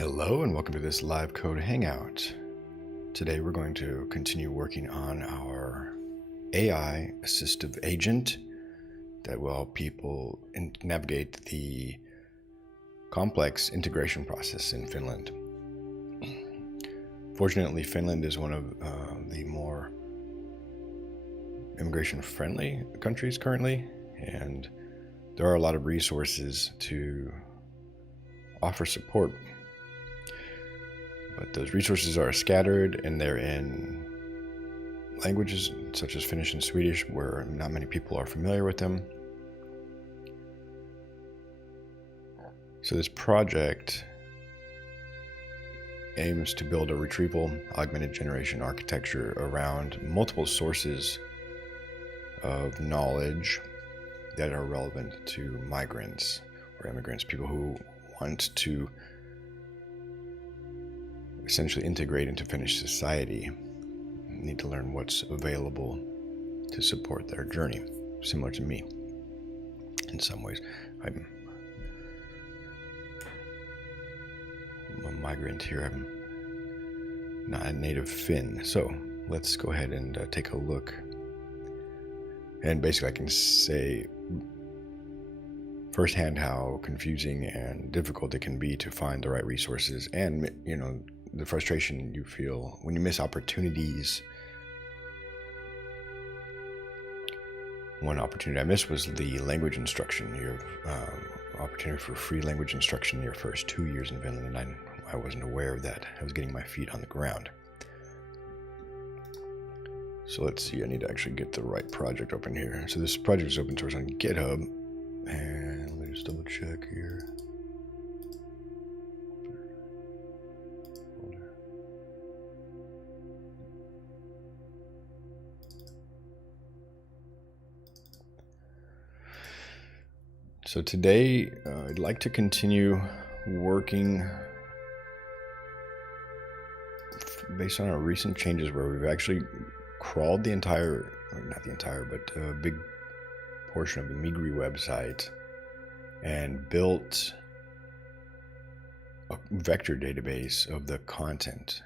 Hello and welcome to this live code hangout. Today we're going to continue working on our AI assistive agent that will help people navigate the complex integration process in Finland. Fortunately, Finland is one of the more immigration friendly countries currently, and there are a lot of resources to offer support. But those resources are scattered and they're in languages such as Finnish and Swedish where not many people are familiar with them. So this project aims to build a retrieval augmented generation architecture around multiple sources of knowledge that are relevant to migrants or immigrants, people who want to essentially integrate into Finnish society, need to learn what's available to support their journey, similar to me in some ways. I'm a migrant here, I'm not a native Finn. So let's go ahead and take a look. And basically I can say firsthand how confusing and difficult it can be to find the right resources, and the frustration you feel when you miss opportunities. One opportunity I missed was the language instruction. You have opportunity for free language instruction in your first 2 years in Finland, and I wasn't aware of that. I was getting my feet on the ground. So let's see, I need to actually get the right project open here. So this project is open source on GitHub, and let me just double check here. So today, I'd like to continue working based on our recent changes where we've actually crawled the entire, or not the entire, but a big portion of the Migri website and built a vector database of the content.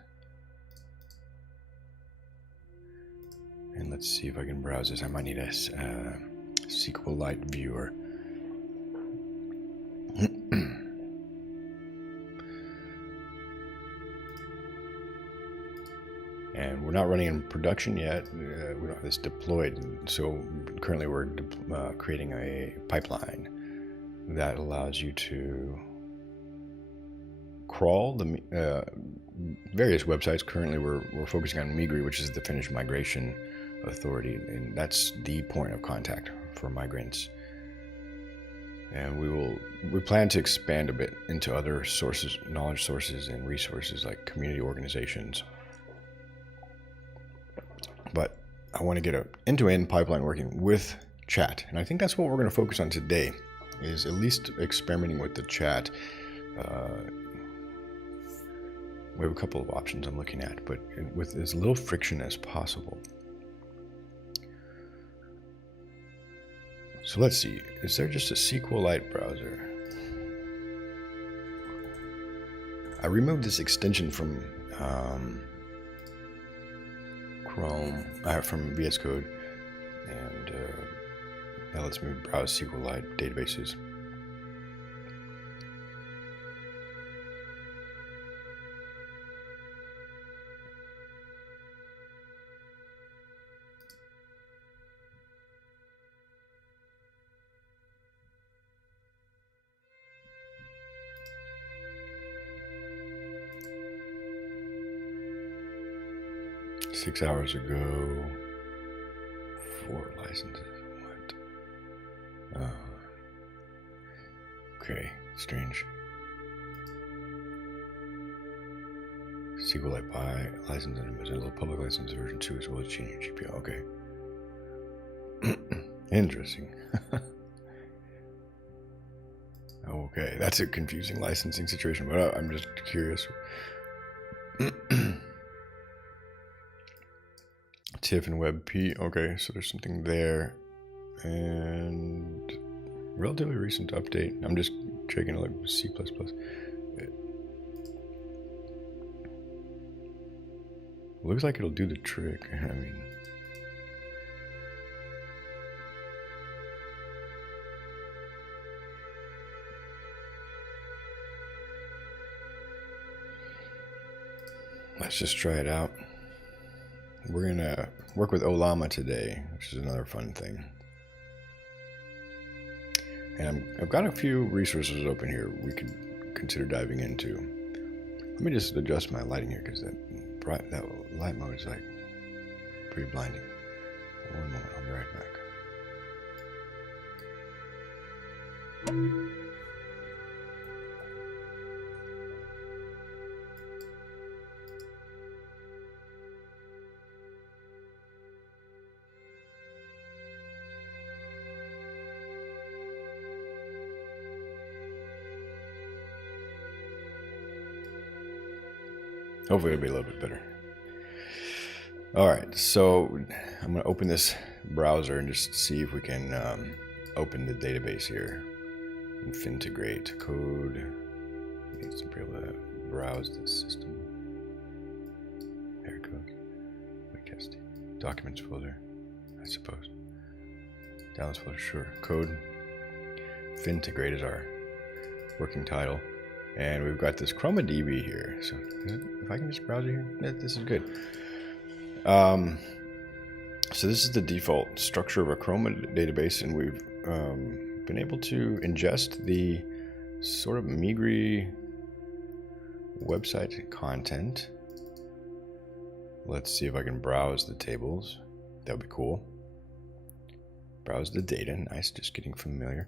And let's see if I can browse this. I might need a SQLite viewer. And we're not running in production yet. We don't have this deployed. So currently we're creating a pipeline that allows you to crawl the various websites. Currently we're focusing on Migri, which is the Finnish Migration Authority, and that's the point of contact for migrants. And we plan to expand a bit into other sources, knowledge sources and resources like community organizations. But I want to get an end-to-end pipeline working with chat. And I think that's what we're going to focus on today, is at least experimenting with the chat. We have a couple of options I'm looking at, but with as little friction as possible. So let's see, is there just a SQLite browser? I removed this extension from Chrome, from VS Code, and now let's browse SQLite databases. Six hours ago, 4 licenses. What? Okay, strange. SQLite by license and Mozilla public license version 2 as well as changing GPL. Okay. Interesting. Okay, that's a confusing licensing situation, but I'm just curious. TIFF and WebP. Okay, so there's something there. And relatively recent update. I'm just checking like C++. Looks like it'll do the trick. I mean, let's just try it out. We're gonna work with Ollama today, which is another fun thing. And I've got a few resources open here we could consider diving into. Let me just adjust my lighting here because that light mode is like pretty blinding. One moment, I'll be right back. Hopefully it'll be a little bit better. All right, so I'm going to open this browser and just see if we can open the database here. Integrate code. Needs to be able to browse the system. There it goes. Webcast. Documents folder, I suppose. Downloads folder, sure. Code. Integrate is our working title. And we've got this ChromaDB here. So if I can just browse it here, this is good. So this is the default structure of a Chroma database, and we've been able to ingest the sort of meagre website content. Let's see if I can browse the tables. That would be cool. Browse the data. Nice, just getting familiar.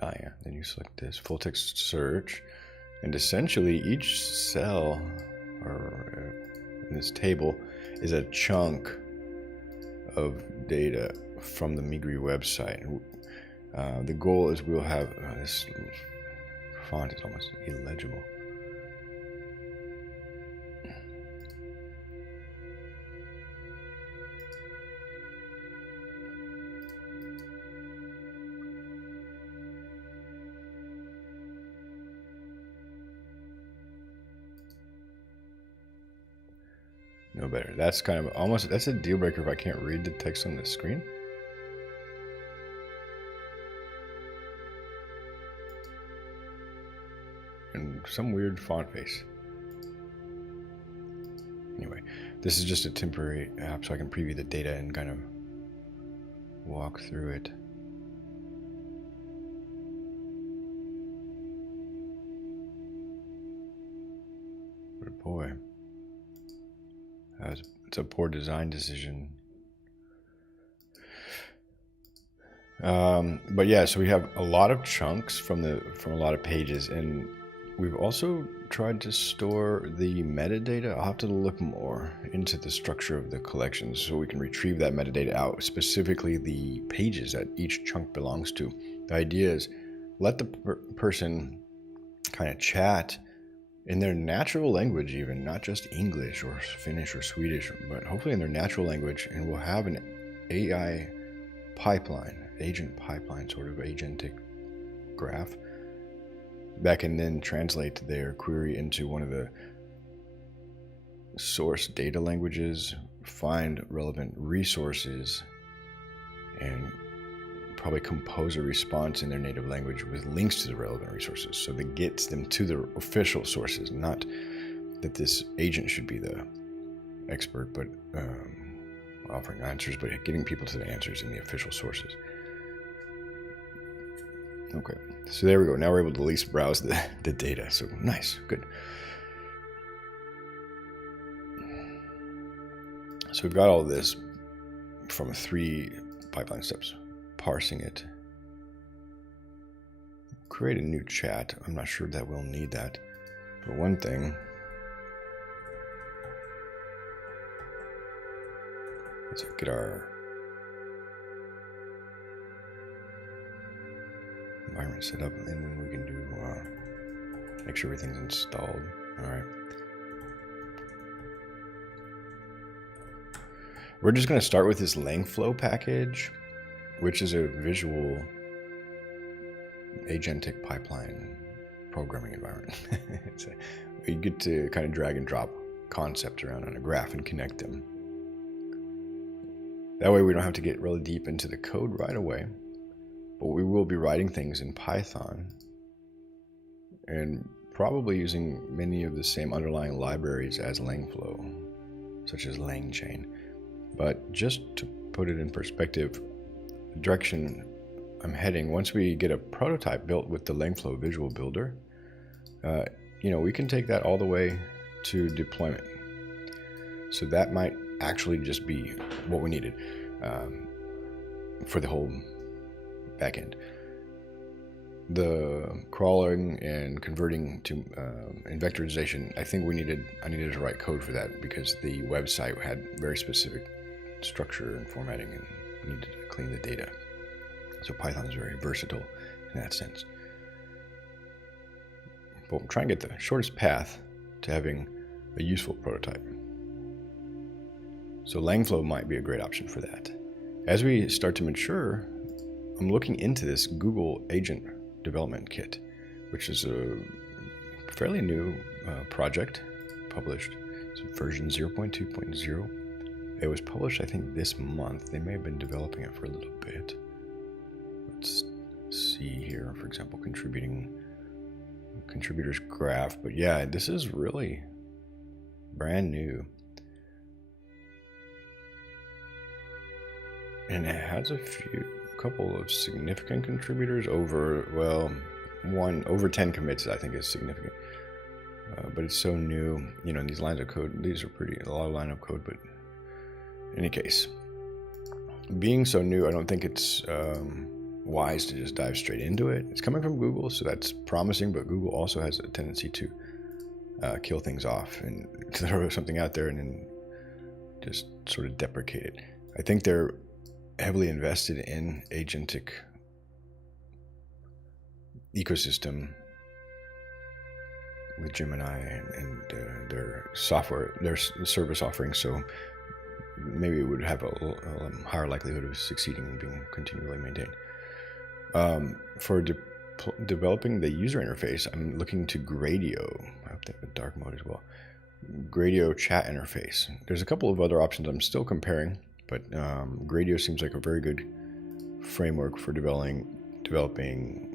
Ah, yeah. Then you select this full text search. And essentially, each cell or in this table is a chunk of data from the meagre website. The goal is we'll have this font is almost illegible. No better. That's kind of almost, that's a deal breaker if I can't read the text on the screen. And some weird font face. Anyway, this is just a temporary app so I can preview the data and kind of walk through it. But boy. It's a poor design decision. But yeah, so we have a lot of chunks from a lot of pages, and we've also tried to store the metadata. I'll have to look more into the structure of the collection so we can retrieve that metadata out, specifically the pages that each chunk belongs to. The idea is let the person kind of chat in their natural language, even not just English or Finnish or Swedish, but hopefully in their natural language, and we'll have an AI pipeline, agent pipeline, sort of agentic graph that can then translate their query into one of the source data languages, find relevant resources, and probably compose a response in their native language with links to the relevant resources, so that gets them to the official sources. Not that this agent should be the expert, but offering answers, but getting people to the answers in the official sources. Okay, so there we go. Now we're able to at least browse the data. So nice, good. So we've got all of this from 3 pipeline steps. Parsing it. Create a new chat. I'm not sure that we'll need that. But one thing, let's get our environment set up, and then we can do make sure everything's installed. All right. We're just going to start with this Langflow package, which is a visual agentic pipeline programming environment. You get to kind of drag and drop concept around on a graph and connect them. That way we don't have to get really deep into the code right away, but we will be writing things in Python and probably using many of the same underlying libraries as LangFlow, such as LangChain. But just to put it in perspective, the direction I'm heading, once we get a prototype built with the LangFlow visual builder, we can take that all the way to deployment. So that might actually just be what we needed for the whole backend. The crawling and converting to and vectorization, I think I needed to write code for that because the website had very specific structure and formatting and needed to clean the data. So Python is very versatile in that sense. But we'll try and get the shortest path to having a useful prototype. So LangFlow might be a great option for that. As we start to mature, I'm looking into this Google Agent Development Kit, which is a fairly new project published. It's version 0.2.0. It was published, I think, this month. They may have been developing it for a little bit. Let's see here, for example, contributors graph. But yeah, this is really brand new. And it has a couple of significant contributors over 10 commits, I think is significant. But it's so new, these lines of code, these are a lot of line of code, but in any case, being so new, I don't think it's wise to just dive straight into it. It's coming from Google, so that's promising, but Google also has a tendency to kill things off and throw something out there and then just sort of deprecate it. I think they're heavily invested in agentic ecosystem with Gemini and their software, their service offerings. So maybe it would have a higher likelihood of succeeding and being continually maintained. For developing the user interface, I'm looking to Gradio. I hope they have a dark mode as well. Gradio chat interface. There's a couple of other options I'm still comparing, but Gradio seems like a very good framework for developing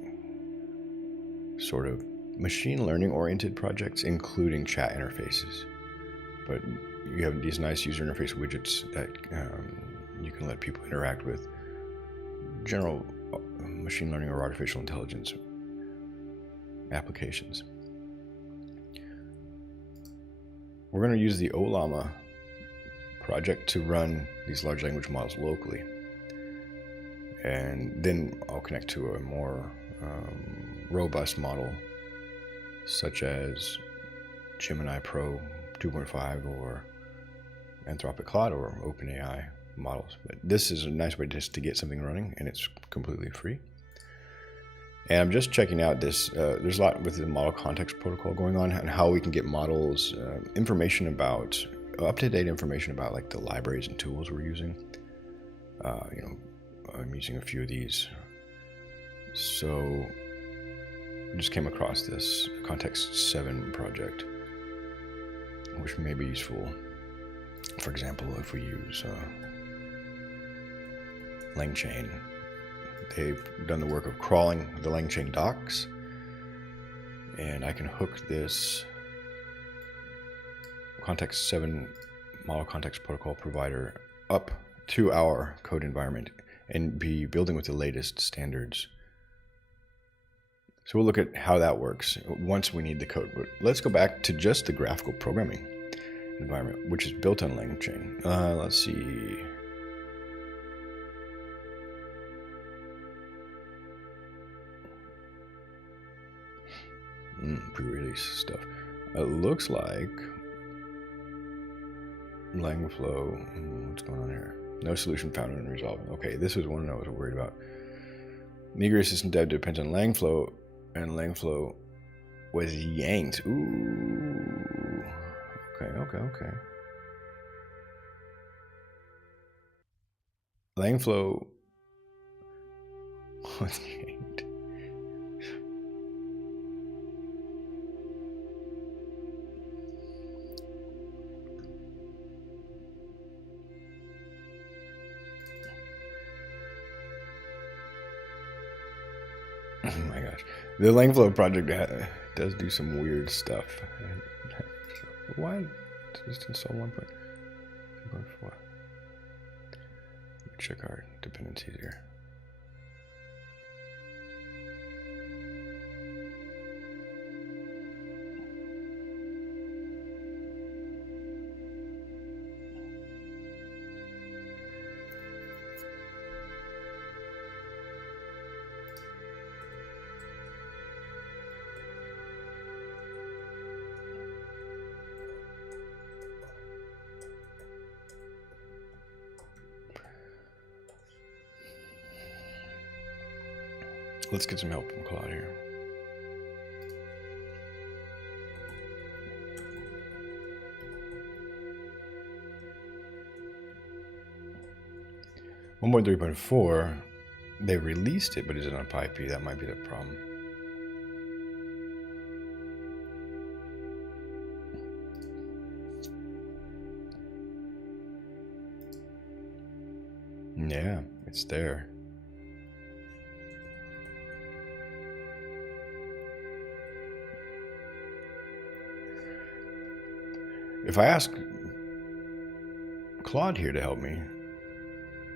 sort of machine learning oriented projects, including chat interfaces. But you have these nice user interface widgets that you can let people interact with general machine learning or artificial intelligence applications. We're going to use the Ollama project to run these large language models locally. And then I'll connect to a more robust model such as Gemini Pro 2.5 or Anthropic Claude or OpenAI models. But this is a nice way just to get something running, and it's completely free. And I'm just checking out this. There's a lot with the model context protocol going on and how we can get models information about up-to-date information about like the libraries and tools we're using. I'm using a few of these. So I just came across this Context 7 project, which may be useful. For example, if we use LangChain, they've done the work of crawling the LangChain docs, and I can hook this Context 7 model context protocol provider up to our code environment and be building with the latest standards. So we'll look at how that works once we need the code. But let's go back to just the graphical programming environment, which is built on LangChain. Let's see. Pre-release stuff. It looks like LangFlow. What's going on here? No solution found in resolving. Okay, this was one I was worried about. Meager Assistant Dev depends on LangFlow, and LangFlow was yanked. Ooh. Okay. LangFlow was yanked. Oh my gosh. The Langflow project does do some weird stuff. Why? Just install 1.2.4. Check our dependencies here. Let's get some help from Claude here. One point 3.4, they released it, but is it on PyP? That might be the problem. Yeah, it's there. If I ask Claude here to help me,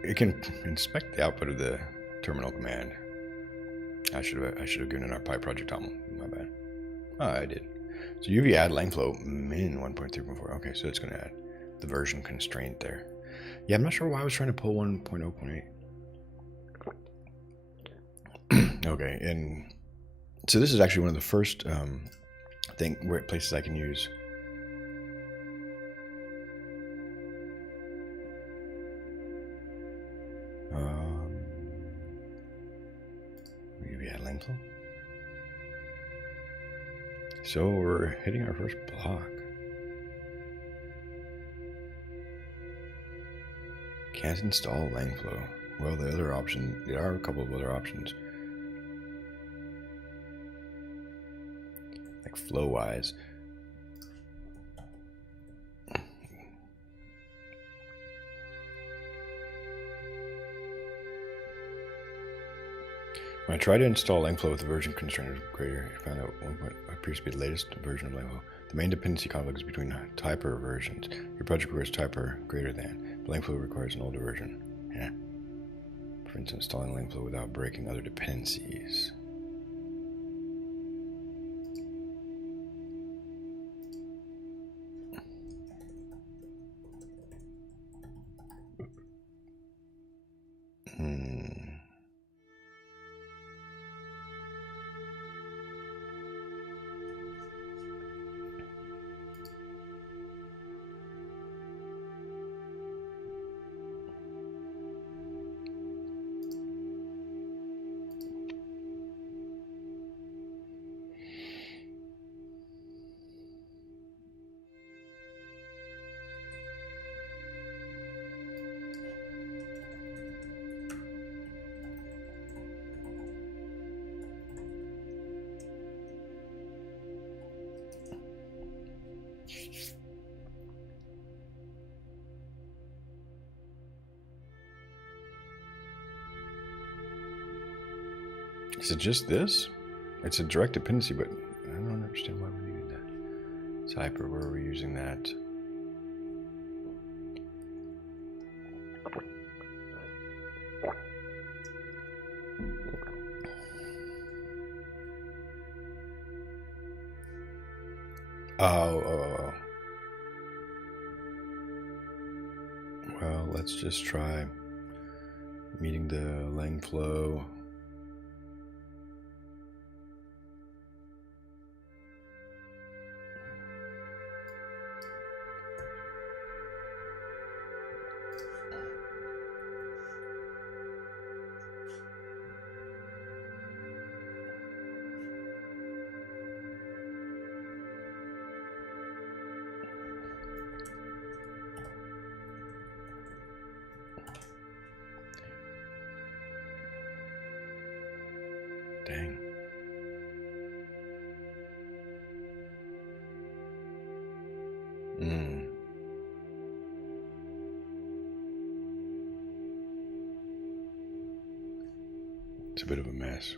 it can inspect the output of the terminal command. I should have given it our PyProject OML. My bad. Oh, I did. So UV add Langflow min 1.3.4. Okay, so it's going to add the version constraint there. Yeah, I'm not sure why I was trying to pull 1.0.8. Okay, and so this is actually one of the first places I can use. UV add Langflow. So we're hitting our first block. Can't install Langflow. Well, the other option, there are a couple of other options. Like flow-wise. When I tried to install Langflow with the version constraint greater, I found out what appears to be the latest version of Langflow. The main dependency conflict is between typer versions. Your project requires typer greater than, but Langflow requires an older version. Yeah. For instance, installing Langflow without breaking other dependencies. Is it just this? It's a direct dependency, but I don't understand why we needed that. Typer, where are we using that? Oh. Well, let's just try meeting the Langflow. Dang. It's a bit of a mess.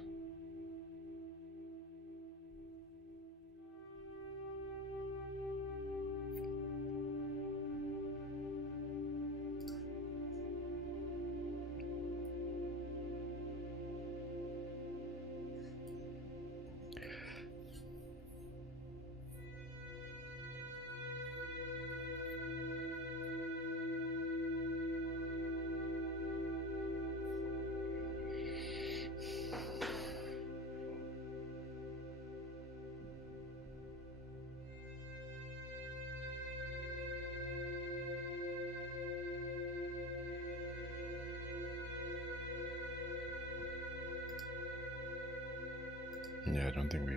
Yeah, I don't think we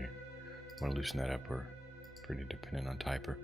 want to loosen that up. We're pretty dependent on Typer.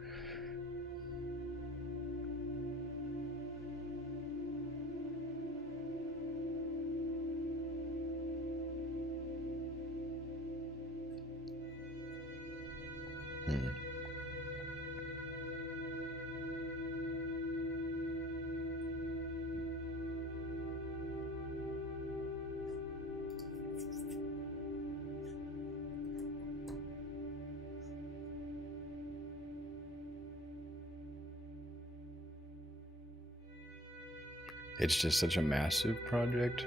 It's just such a massive project.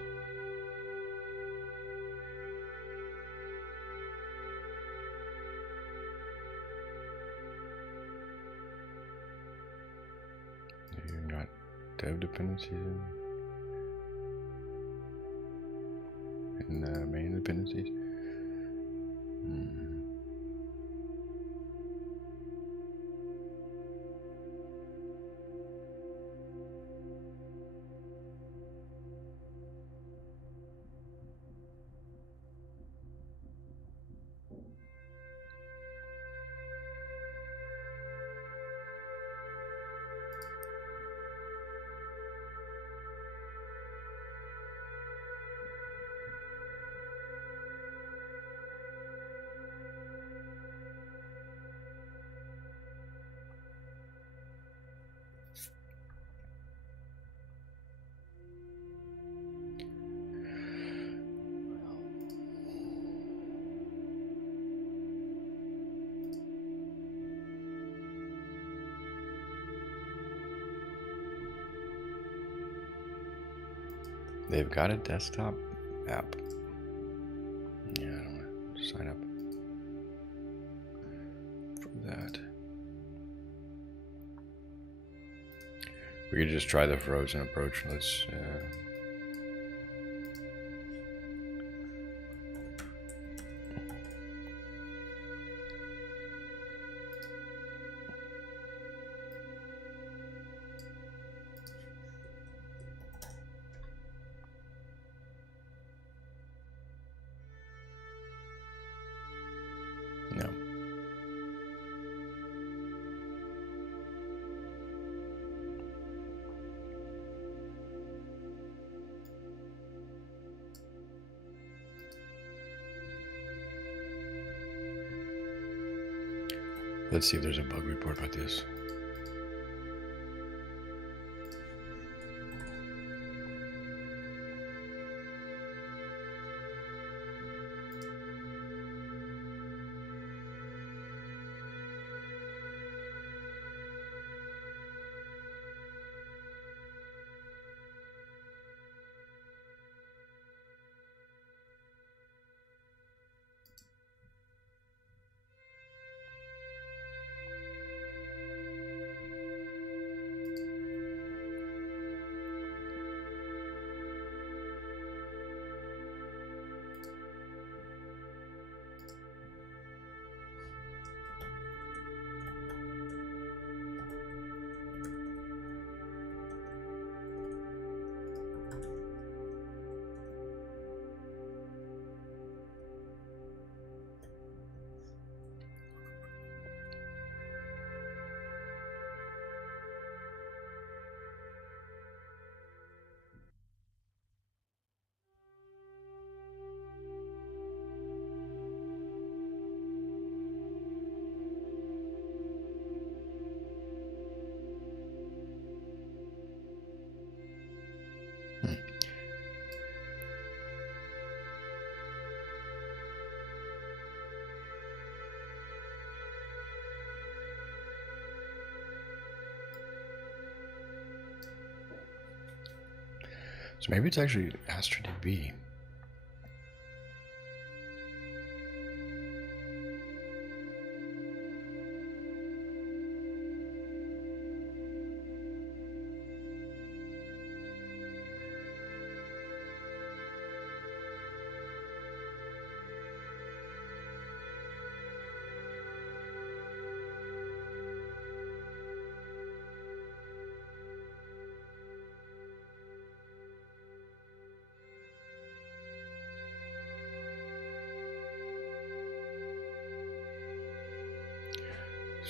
You're not dev dependencies in the main dependencies. They've got a desktop app. Yeah, I don't want to sign up for that. We could just try the frozen approach. Let's no. Let's see if there's a bug report about this. So maybe it's actually AstraDB.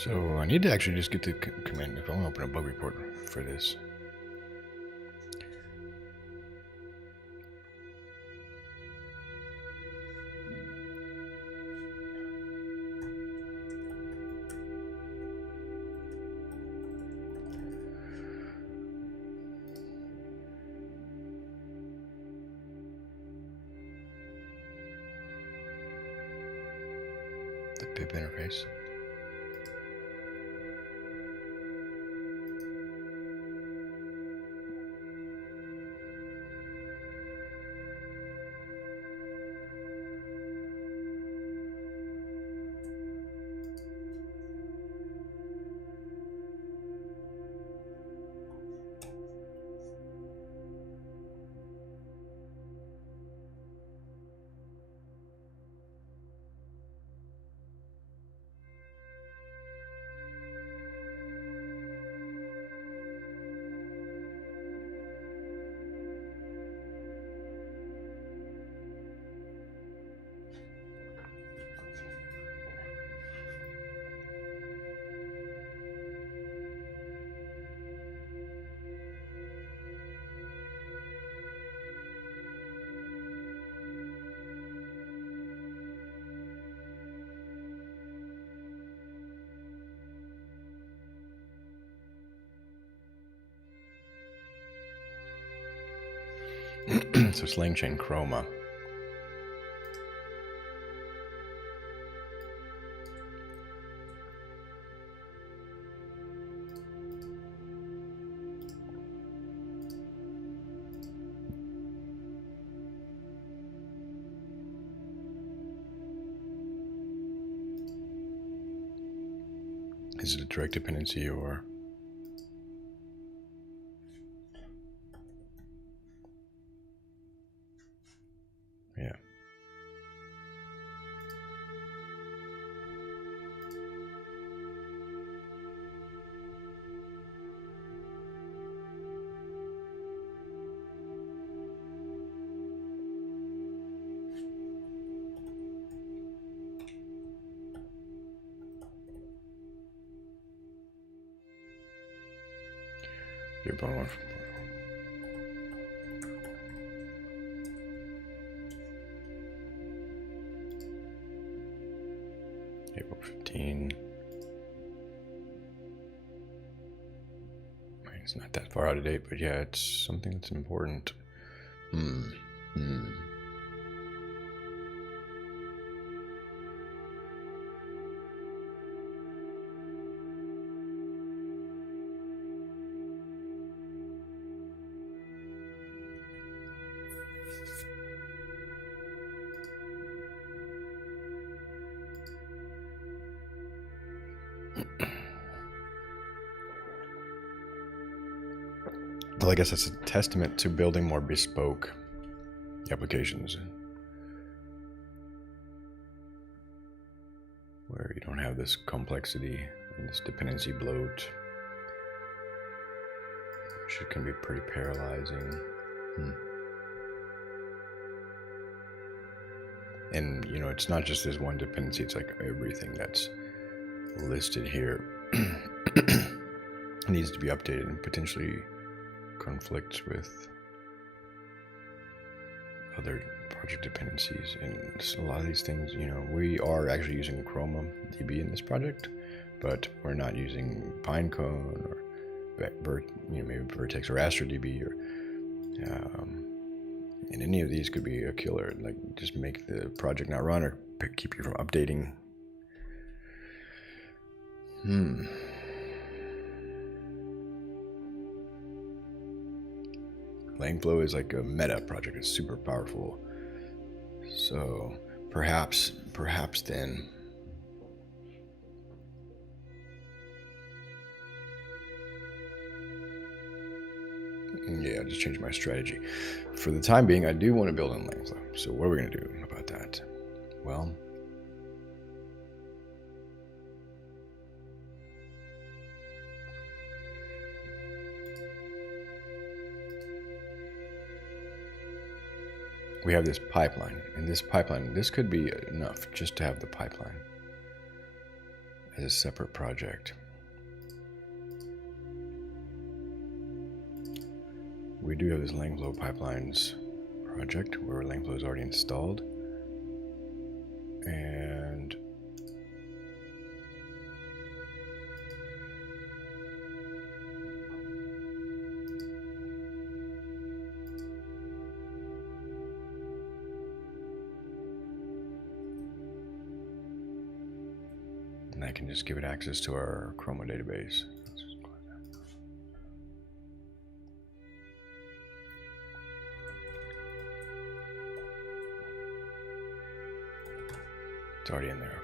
So I need to actually just get the command. If I want to open a bug report for this. The pip interface. So sling chain chroma. Is it a direct dependency or? Yeah. April 15. It's not that far out of date, but yeah, it's something that's important. Well, I guess that's a testament to building more bespoke applications where you don't have this complexity and this dependency bloat, which can be pretty paralyzing. And you know, it's not just this one dependency, it's like everything that's listed here needs to be updated and potentially conflicts with other project dependencies. And so a lot of these things, you know, we are actually using Chroma DB in this project, but we're not using Pinecone or maybe Vertex or AstroDB or and any of these could be a killer, like just make the project not run or keep you from updating. Langflow is like a meta project. It's super powerful. So perhaps then yeah, just change my strategy. For the time being, I do want to build in Langflow. So what are we going to do about that? Well, we have this pipeline, and this could be enough just to have the pipeline. as a separate project. We do have this Langflow pipelines project where Langflow is already installed, and I can just give it access to our Chroma database. It's already in there, okay.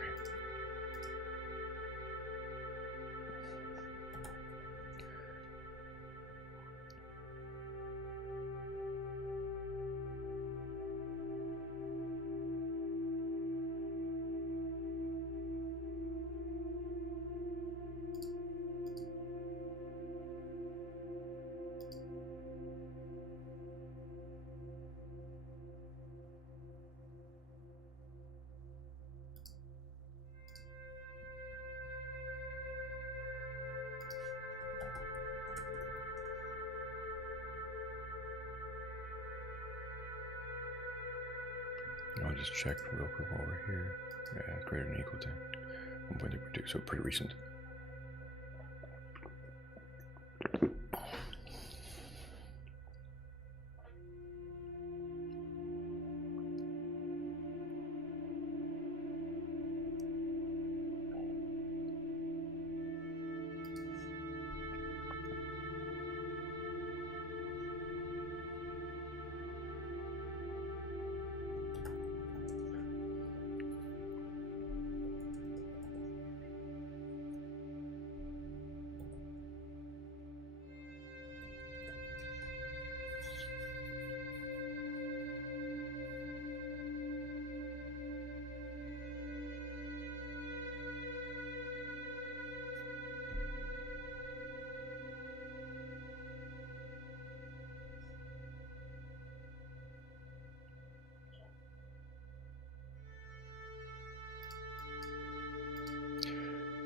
I'll just check real quick while we're here. Yeah, it's greater than or equal to 1.32, so pretty recent.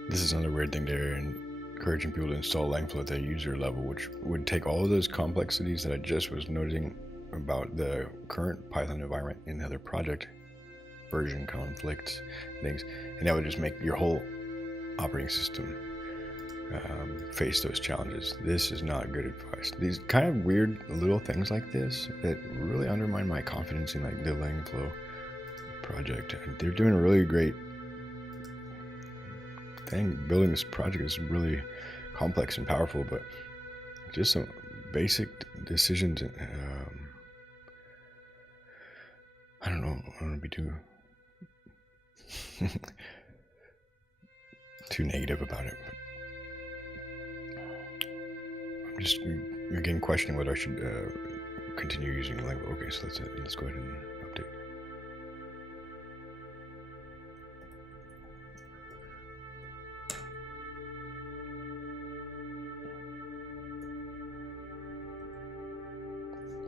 This is another weird thing. They're encouraging people to install Langflow at the user level, which would take all of those complexities that I just was noting about the current Python environment in the other project, version conflicts, things, and that would just make your whole operating system face those challenges. This is not good advice. These kind of weird little things like this that really undermine my confidence in like the Langflow project. They're doing a really great thing. Building this project is really complex and powerful, but just some basic decisions. I don't know. I don't want to be too negative about it. But I'm just again questioning whether I should continue using Langflow. Okay, so let's go ahead and update.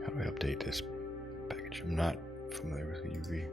How do I update this package? I'm not familiar with the UV.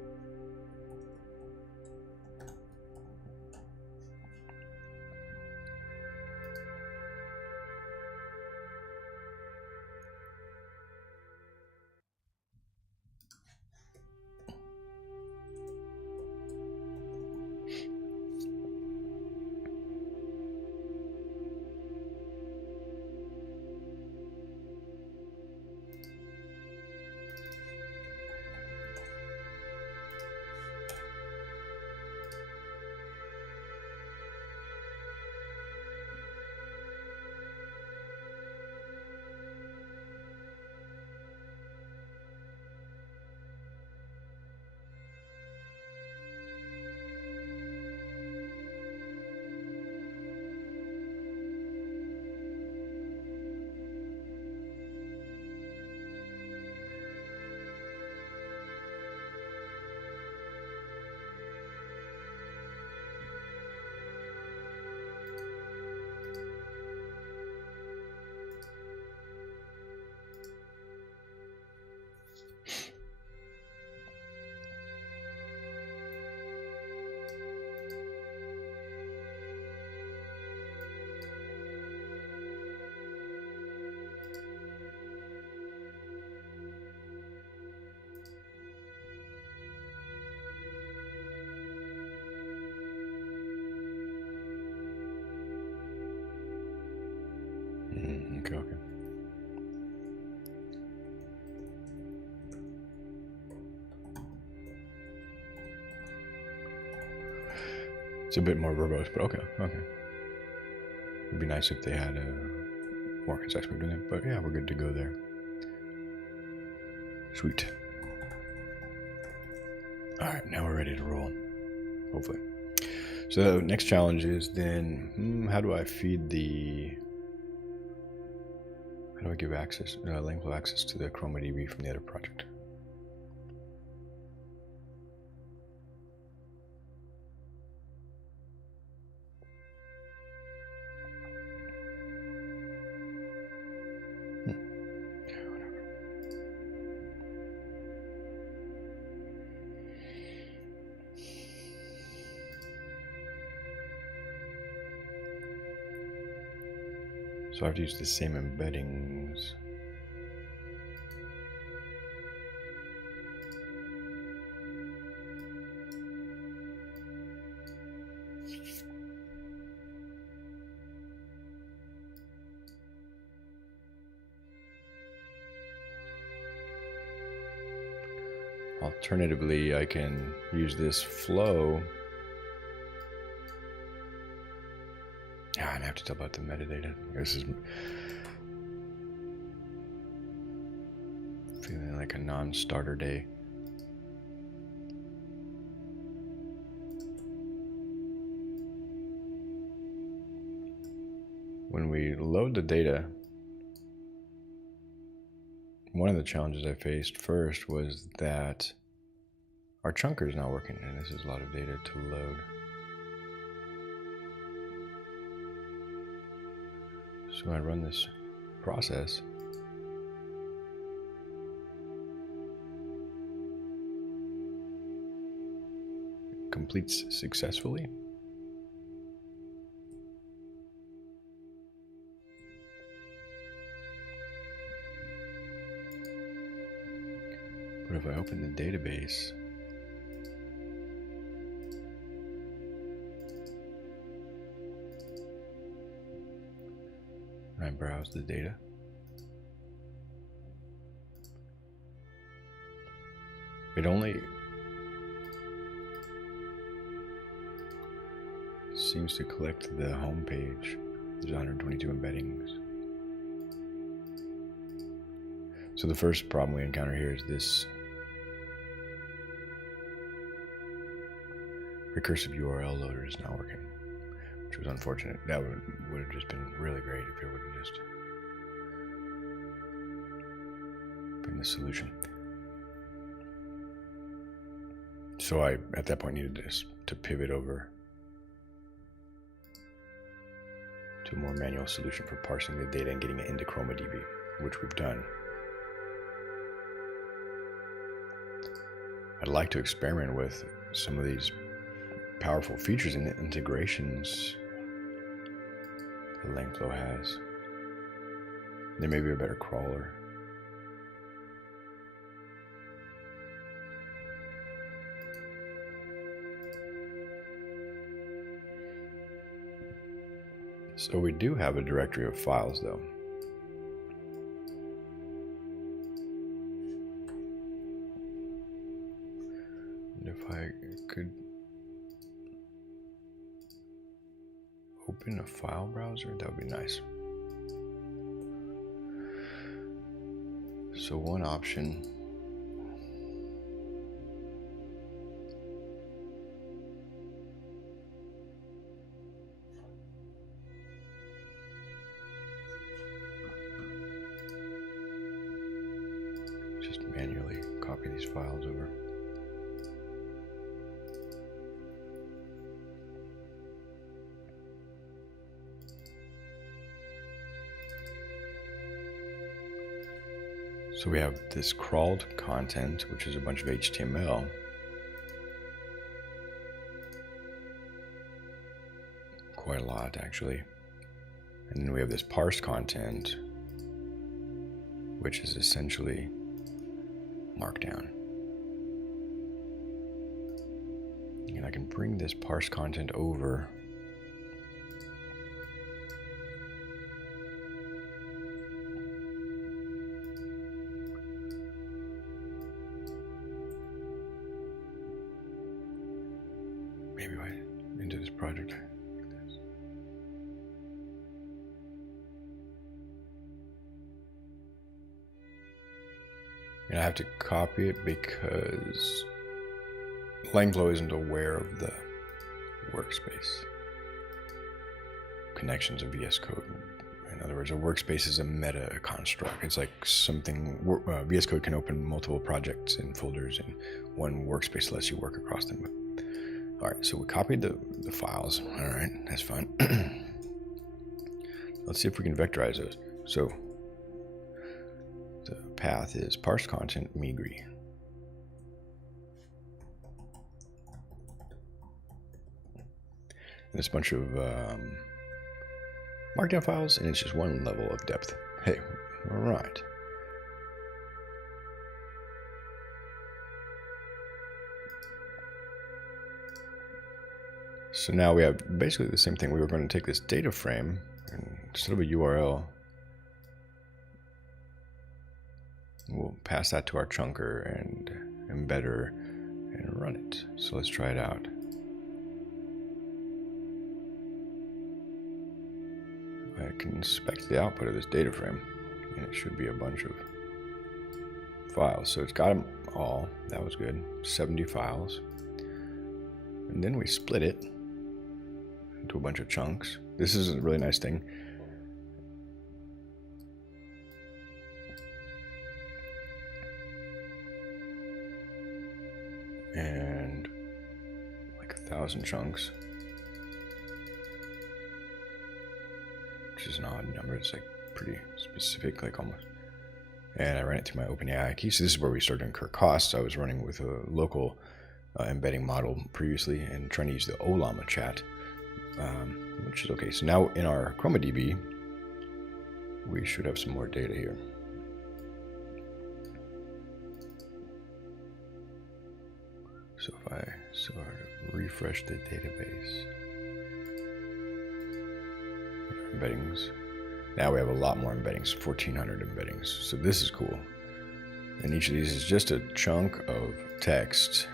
Okay, okay. It's a bit more verbose, but okay, okay. It'd be nice if they had a more concise way of doing it, but yeah, we're good to go there. Sweet. Alright, now we're ready to roll. Hopefully. So the next challenge is then, how do I feed the... How do I give access, link flow access to the ChromaDB from the other project? So I have to use the same embeddings. Alternatively, I can use this flow. Yeah, and I have to tell about the metadata. This is feeling like a non-starter day. When we load the data, one of the challenges I faced first was that our chunker is not working, and this is a lot of data to load. So when I run this process, it completes successfully. But if I open the database, and I browse the data, it only seems to collect the home page. There's 122 embeddings. So the first problem we encounter here is this recursive URL loader is not working, which was unfortunate. That would have just been really great if it would have just been the solution. So I, at that point, needed to pivot over to a more manual solution for parsing the data and getting it into ChromaDB, which we've done. I'd like to experiment with some of these powerful features and integrations that LangFlow has. There may be a better crawler. So we do have a directory of files though. And if I could open a file browser, that would be nice. So one option just manually copy these files over. So we have this crawled content, which is a bunch of HTML. Quite a lot, actually. And then we have this parsed content, which is essentially Markdown. And I can bring this parsed content over project. And I have to copy it because Langflow isn't aware of the workspace connections of VS Code. In other words, a workspace is a meta construct. It's like something VS Code can open multiple projects and folders, and one workspace lets you work across them. All right, so we copied the files. All right, that's fine. Let's see if we can vectorize those. So the path is parse content Migri. And it's a bunch of markdown files, and it's just one level of depth. Hey, all right. So now we have basically the same thing. We were going to take this data frame, and instead of a URL, we'll pass that to our chunker and embedder and run it. So let's try it out. I can inspect the output of this data frame, and it should be a bunch of files. So it's got them all. That was good. 70 files. And then we split it into a bunch of chunks. This is a really nice thing. And like 1,000 chunks. Which is an odd number. It's like pretty specific, like almost. And I ran it through my OpenAI key. So this is where we started to incur costs. I was running with a local embedding model previously and trying to use the Ollama chat, which is okay. So now in our ChromaDB, we should have some more data here. So if I sort of refresh the database, embeddings. Now we have a lot more embeddings, 1,400 embeddings. So this is cool. And each of these is just a chunk of text.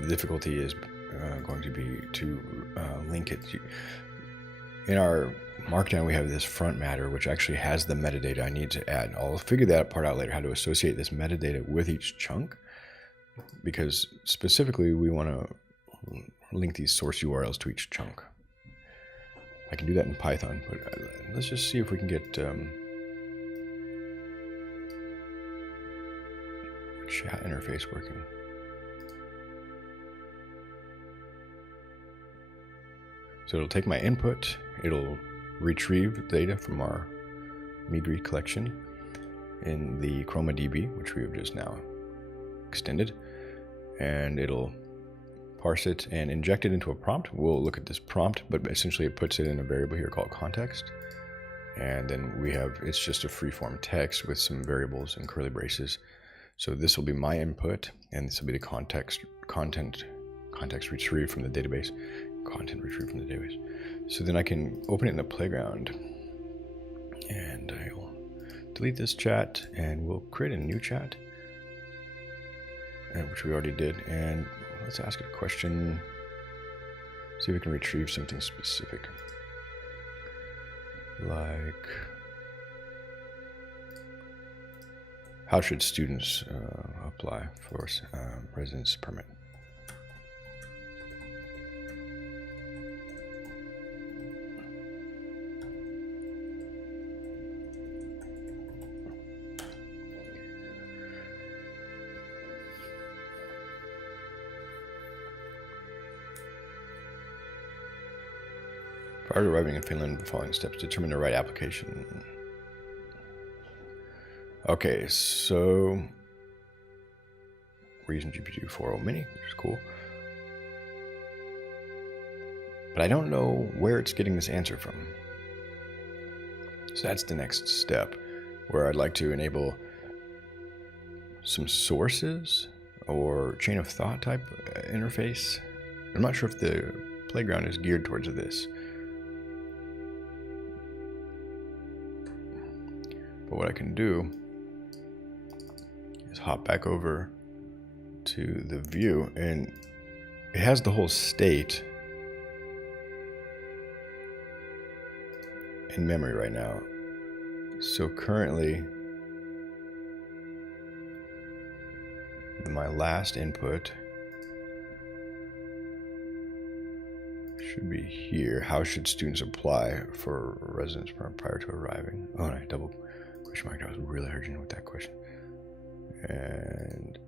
The difficulty is going to be to link it. In our Markdown, we have this front matter, which actually has the metadata I need to add. I'll figure that part out later, how to associate this metadata with each chunk, because specifically we want to link these source URLs to each chunk. I can do that in Python, but let's just see if we can get chat interface working. So it'll take my input, it'll retrieve data from our Migri collection in the ChromaDB, which we have just now extended, and it'll parse it and inject it into a prompt. We'll look at this prompt, but essentially it puts it in a variable here called context. And then we have, it's just a free-form text with some variables and curly braces. So this will be my input, and this will be the context retrieved from the database. Content retrieved from the database. So then I can open it in the playground, and I'll delete this chat, and we'll create a new chat, which we already did. And let's ask it a question. See if we can retrieve something specific. Like, how should students apply for residence permit? Prior to arriving in Finland, the following steps determine the right application. Okay, so we're using GPU 4.0 Mini, which is cool. But I don't know where it's getting this answer from. So that's the next step, where I'd like to enable some sources or chain of thought type interface. I'm not sure if the playground is geared towards this. But what I can do is hop back over to the view, and it has the whole state in memory right now. So currently, my last input should be here. How should students apply for residence permit prior to arriving? Oh, and I double question mark. I was really urgent with that question. And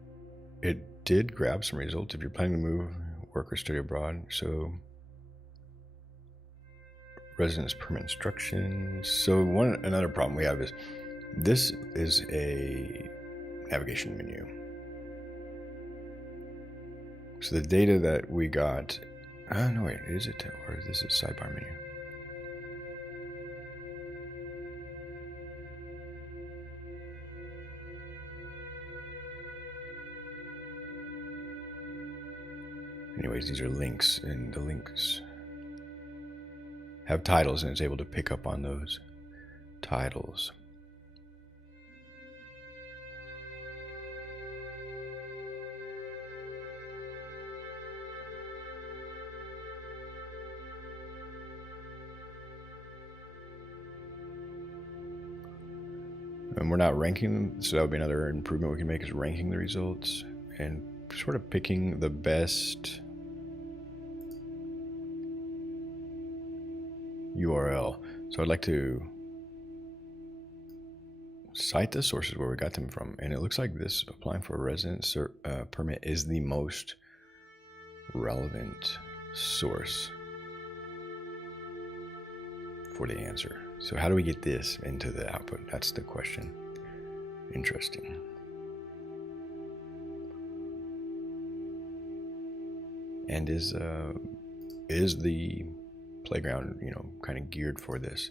it did grab some results. If you're planning to move, work, or study abroad. So residence permit instructions. So another problem we have is this is a navigation menu. So the data that we got, no wait, is it, or is this a sidebar menu? Anyways, these are links, and the links have titles, and it's able to pick up on those titles. And we're not ranking them, so that would be another improvement we can make, is ranking the results and sort of picking the best URL. So I'd like to cite the sources where we got them from, and it looks like this applying for a residence permit is the most relevant source for the answer. So how do we get this into the output? That's the question. Interesting. And is the playground, kind of geared for this?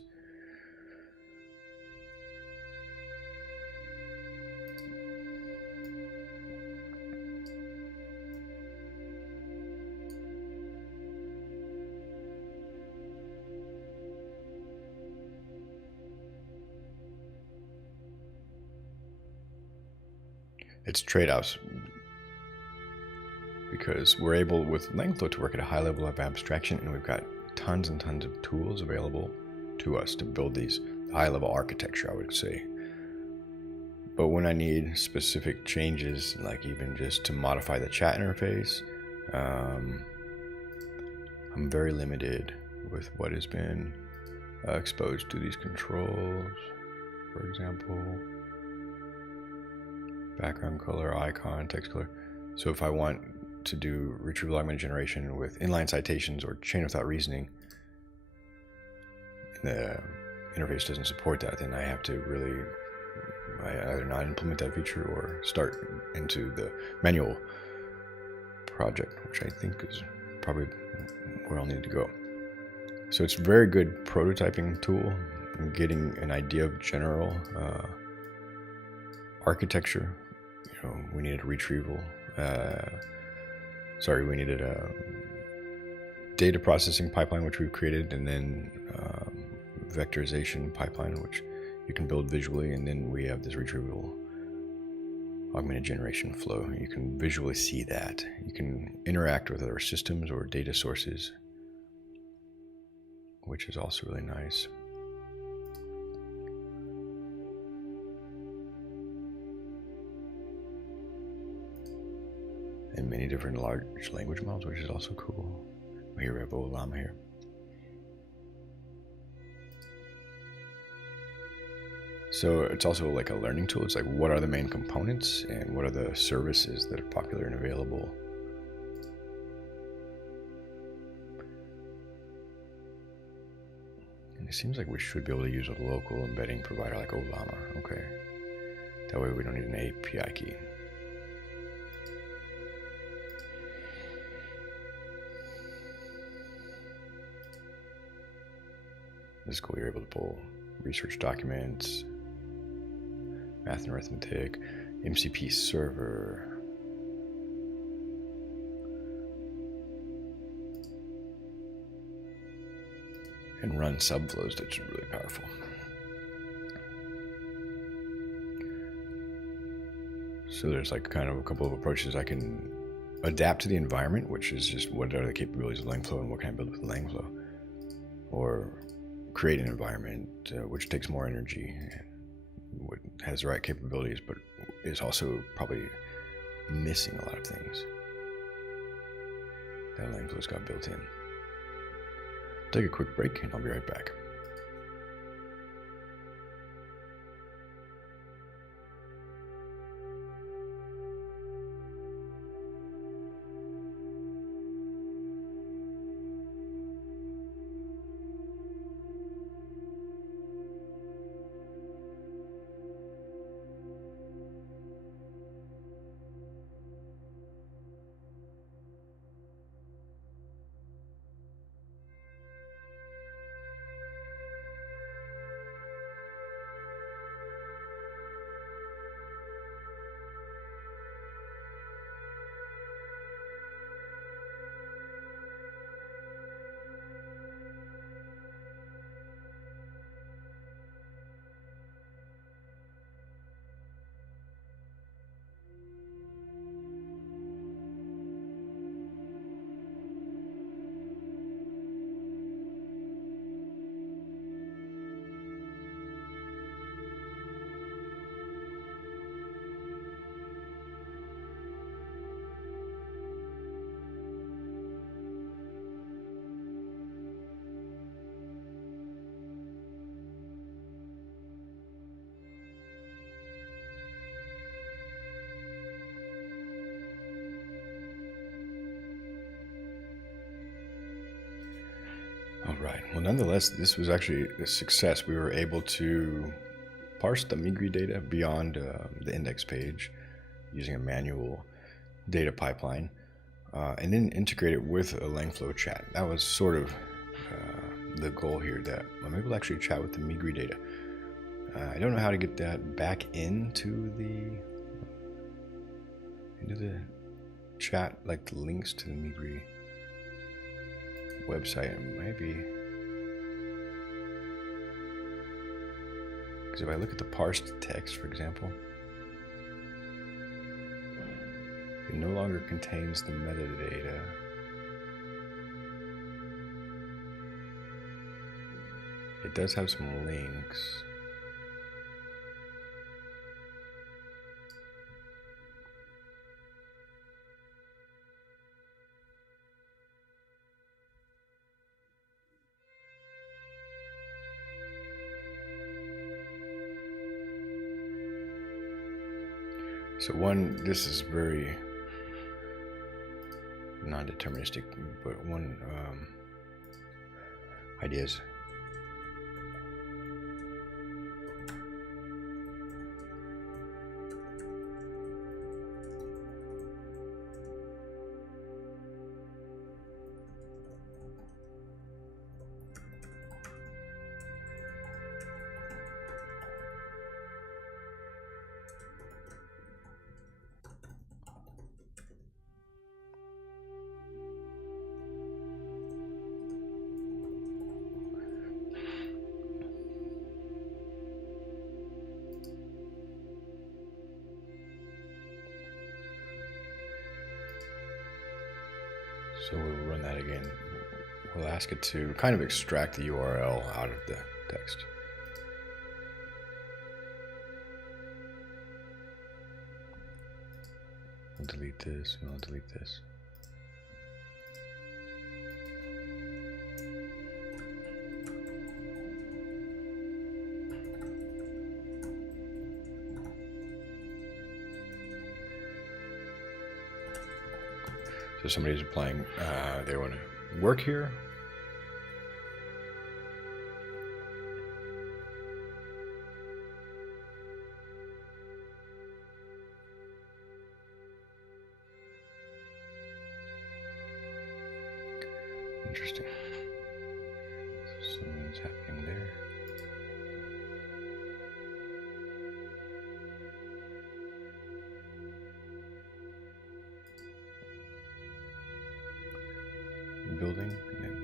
It's trade-offs, because we're able with Langflow to work at a high level of abstraction, and we've got tons and tons of tools available to us to build these high-level architecture, I would say. But when I need specific changes, like even just to modify the chat interface, I'm very limited with what has been exposed to these controls. For example, background color, icon, text color. So if I want to do retrieval augmented generation with inline citations or chain without reasoning, and the interface doesn't support that, then I have to really either not implement that feature or start into the manual project, which I think is probably where I'll need to go. So it's a very good prototyping tool and getting an idea of general architecture. We needed a retrieval. We needed a data processing pipeline, which we've created, and then vectorization pipeline, which you can build visually, and then we have this retrieval augmented generation flow. You can visually see that. You can interact with other systems or data sources, which is also really nice. And many different large language models, which is also cool. Here we have Llama here. So it's also like a learning tool. It's like, what are the main components and what are the services that are popular and available? And it seems like we should be able to use a local embedding provider like Llama. Okay. That way we don't need an API key. This is cool. You're able to pull research documents, math and arithmetic, MCP server. And run subflows, that's really powerful. So there's like kind of a couple of approaches. I can adapt to the environment, which is just what are the capabilities of Langflow and what can I build with Langflow. Or create an environment which takes more energy, has the right capabilities, but is also probably missing a lot of things that Langflow's got built in. Take a quick break and I'll be right back. All right. Well, nonetheless, this was actually a success. We were able to parse the Migri data beyond the index page using a manual data pipeline, and then integrate it with a Langflow chat. That was sort of the goal here, that I'm able to actually chat with the Migri data. I don't know how to get that back into the chat, like the links to the Migri website. Maybe because if I look at the parsed text, for example, it no longer contains the metadata. It does have some links. So this is very non-deterministic, but one idea is so we'll run that again. We'll ask it to kind of extract the URL out of the text. We'll delete this, and we'll delete this. So somebody's applying, they want to work here. Interesting. So something's happening there. Building, and then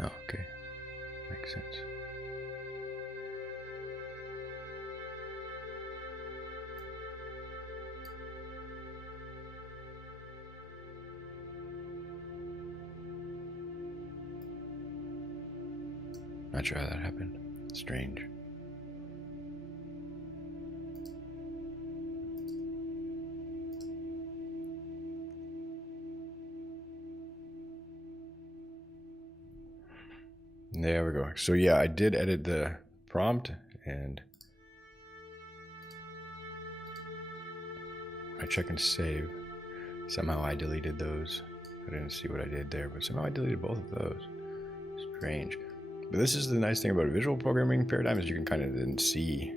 Oh, okay. Makes sense. Not sure how that happened. Strange. There we go. So yeah, I did edit the prompt and I check and save. Somehow I deleted those. I didn't see what I did there, but somehow I deleted both of those. Strange. But this is the nice thing about a visual programming paradigm, is you can kind of then see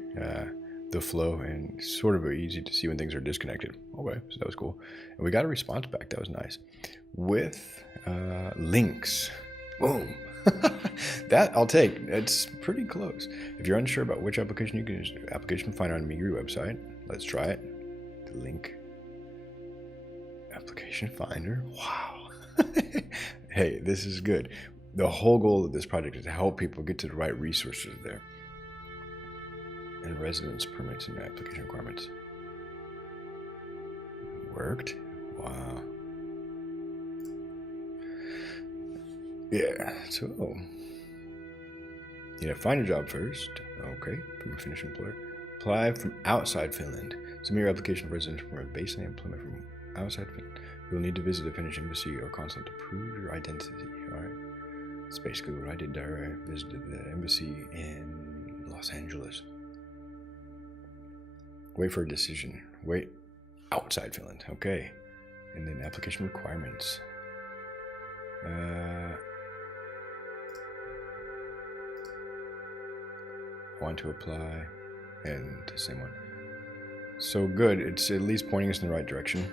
the flow, and it's sort of easy to see when things are disconnected. Okay, so that was cool. And we got a response back. That was nice. With links. Boom. That I'll take. It's pretty close. If you're unsure about which application you can use, application finder on Migri website. Let's try it. The link. Application finder. Wow. Hey, this is good. The whole goal of this project is to help people get to the right resources there. And residence permits and application requirements. Worked. Wow. Yeah, so you gotta find a job first. Okay, from a Finnish employer. Apply from outside Finland. Submit your application for residence permit based on employment from outside Finland. You'll need to visit a Finnish embassy or consulate to prove your identity. Alright. That's basically what I did there. I visited the embassy in Los Angeles. Wait for a decision. Wait outside Finland. Okay. And then application requirements. I want to apply, and the same one. So good. It's at least pointing us in the right direction.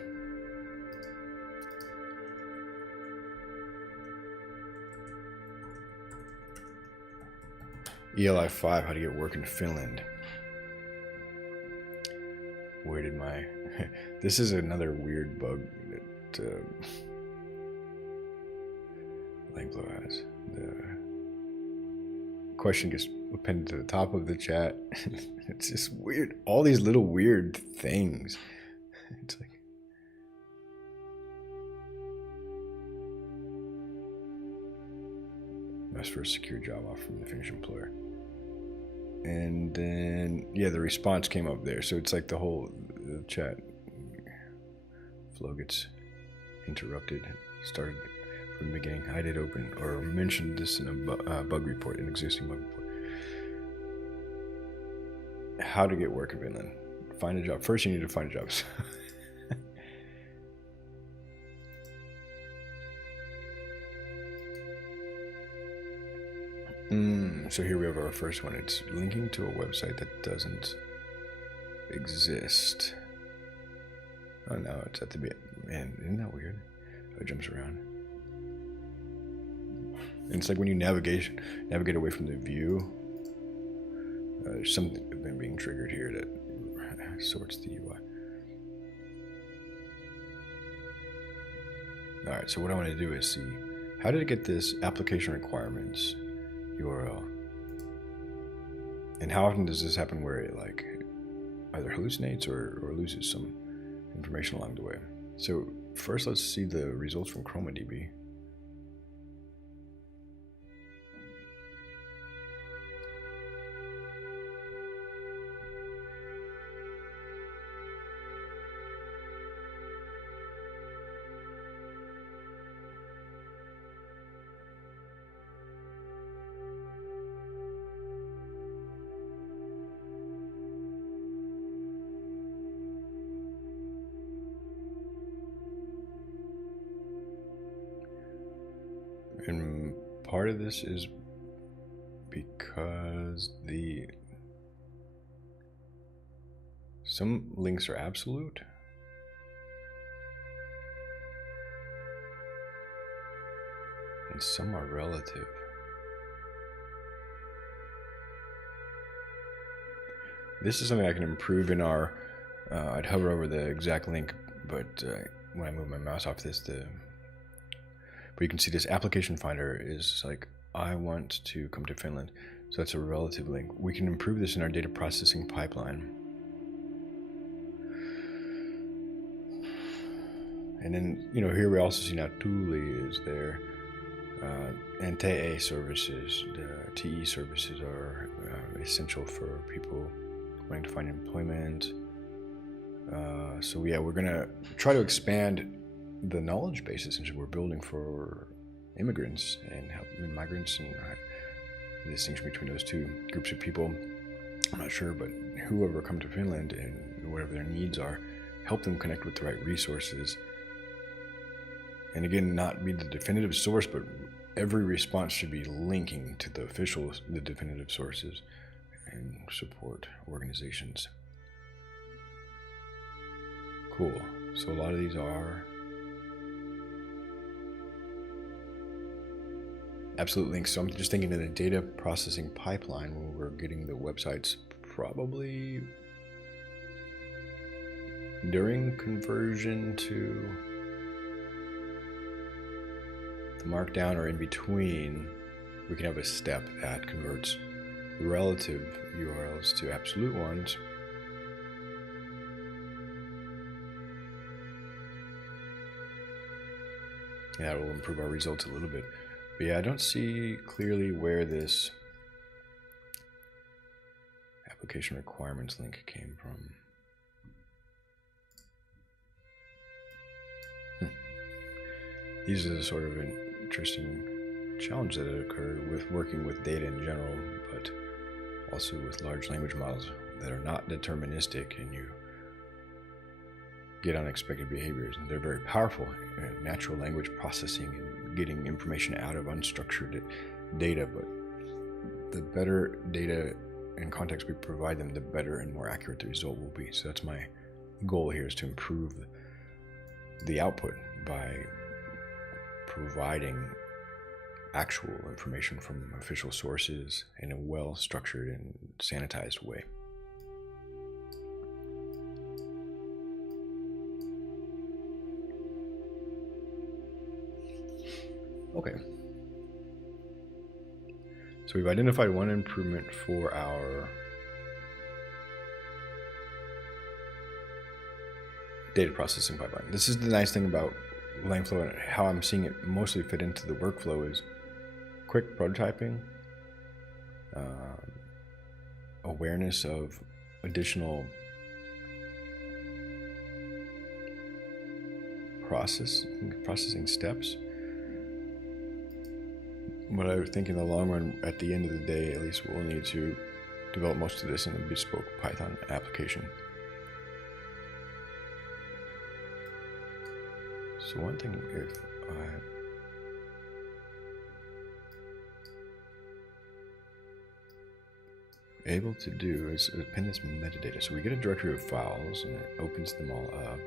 ELI 5, how to get work in Finland. Where did my... This is another weird bug that Langflow has. The question gets appended to the top of the chat. It's just weird. All these little weird things. It's like... Ask for a secure job offer from the Finnish employer. And then, yeah, the response came up there. So it's like the whole chat flow gets interrupted. Started from the beginning. I did open or mentioned this in a bug report, an existing bug report. How to get work in Finland. Find a job. First, you need to find jobs. So here we have our first one. It's linking to a website that doesn't exist. Oh no, it's at the man. Isn't that weird? How it jumps around. And it's like when you navigate away from the view. There's something being triggered here that sorts the UI. All right. So what I want to do is see how did it get this application requirements URL. And how often does this happen where it like either hallucinates or loses some information along the way? So first let's see the results from ChromaDB. And part of this is because some links are absolute. And some are relative. This is something I can improve in our, I'd hover over the exact link, but when I move my mouse off this, but you can see this application finder is like I want to come to Finland. So that's a relative link. We can improve this in our data processing pipeline. And then, here we also see now Tuli is there. And TE services, the TE services are essential for people wanting to find employment. So yeah, we're gonna try to expand the knowledge base essentially we're building for immigrants and migrants, and the distinction between those two groups of people, I'm not sure, but whoever come to Finland and whatever their needs are, help them connect with the right resources. And again, not be the definitive source, but every response should be linking to the definitive sources and support organizations. Cool. So a lot of these are absolute links. So I'm just thinking in the data processing pipeline when we're getting the websites, probably during conversion to the markdown or in between, we can have a step that converts relative URLs to absolute ones. Yeah, it will improve our results a little bit. But yeah, I don't see clearly where this application requirements link came from. These are the sort of interesting challenge that occur with working with data in general, but also with large language models that are not deterministic, and you get unexpected behaviors. And they're very powerful in natural language processing and getting information out of unstructured data, but the better data and context we provide them, the better and more accurate the result will be. So that's my goal here, is to improve the output by providing actual information from official sources in a well-structured and sanitized way. Okay. So we've identified one improvement for our data processing pipeline. This is the nice thing about Langflow, and how I'm seeing it mostly fit into the workflow is quick prototyping, awareness of additional processing steps. But I think in the long run, at the end of the day, at least we'll need to develop most of this in a bespoke Python application. So one thing, if I'm able to do is append this metadata. So we get a directory of files and it opens them all up.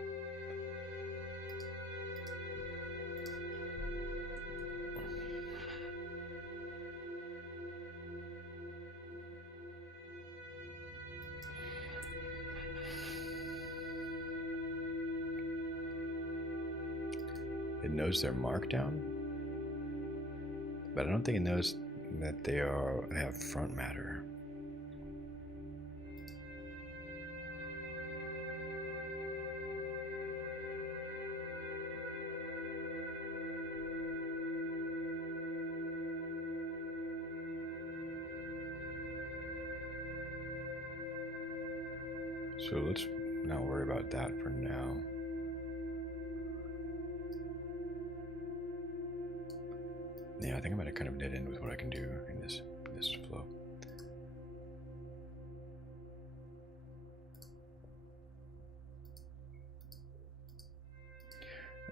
It knows their markdown, but I don't think it knows that they have front matter. So let's not worry about that for now. Yeah, I think I'm at a kind of dead end with what I can do in this flow.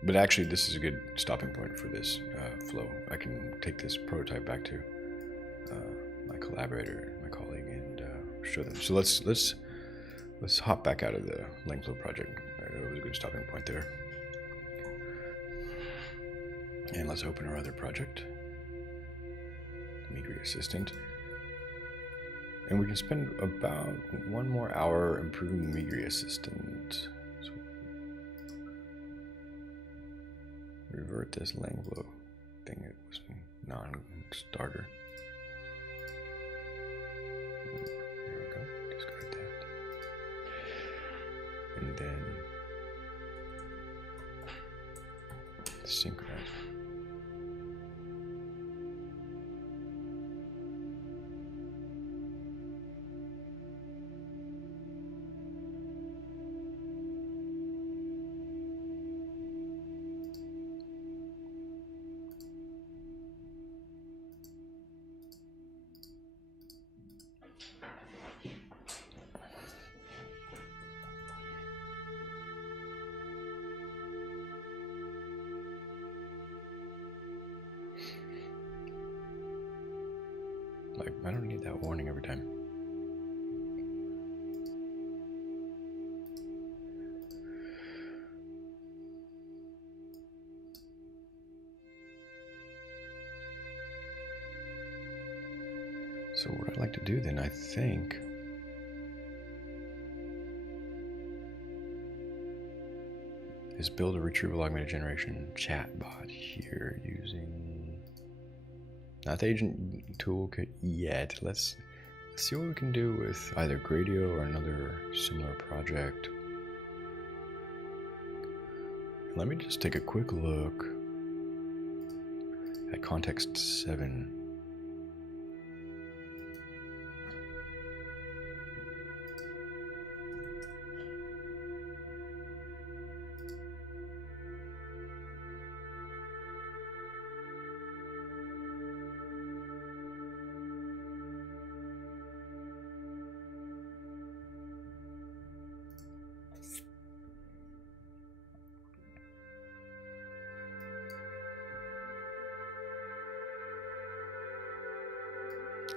But actually, this is a good stopping point for this flow. I can take this prototype back to my collaborator, my colleague, and show them. So let's hop back out of the Langflow project. It was a good stopping point there. And let's open our other project, Migrate Assistant. And we can spend about 1 more hour improving the Migrate Assistant. So revert this Langflow thing. It was non-starter. There we go. Discard that. And then synchronize. Like, I don't need that warning every time. So what I'd like to do then, I think, is build a retrieval augmented generation chatbot here using not the agent toolkit yet. Let's see what we can do with either Gradio or another similar project. Let me just take a quick look at context 7.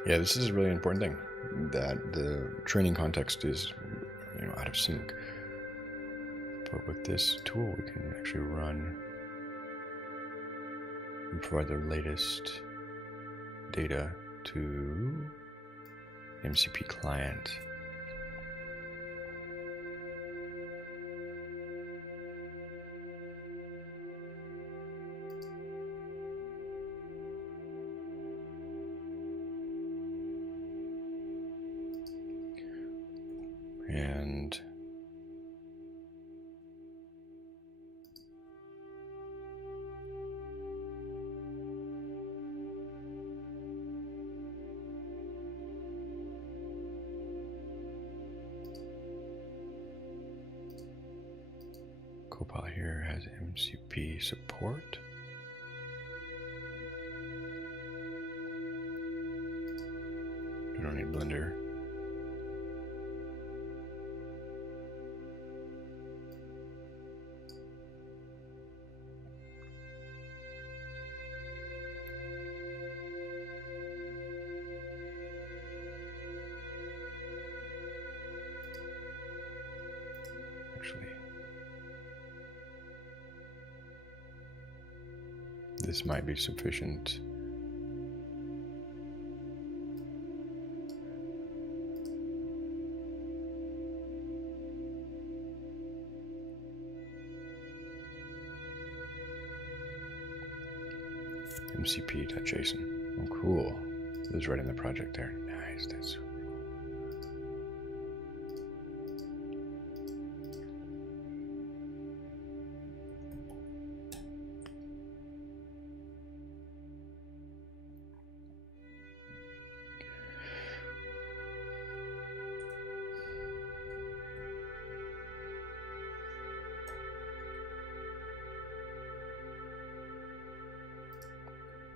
Yeah, this is a really important thing, that the training context is, out of sync. But with this tool, we can actually run and provide the latest data to MCP client. And Copilot here has MCP support. We don't need Blender. This might be sufficient. MCP.json. Oh, cool. This is right in the project there. Nice. That's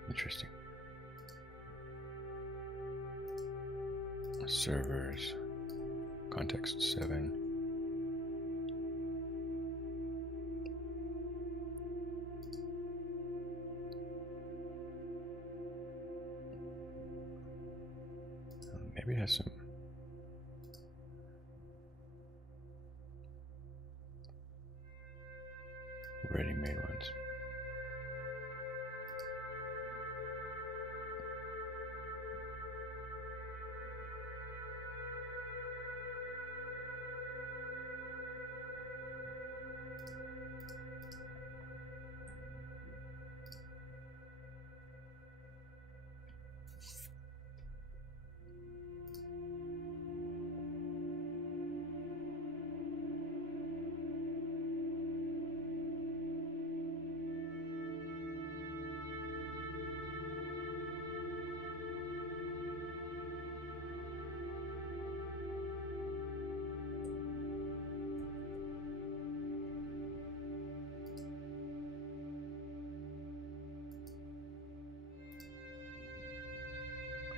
interesting. Servers, context 7. Maybe it has some ready-made ones.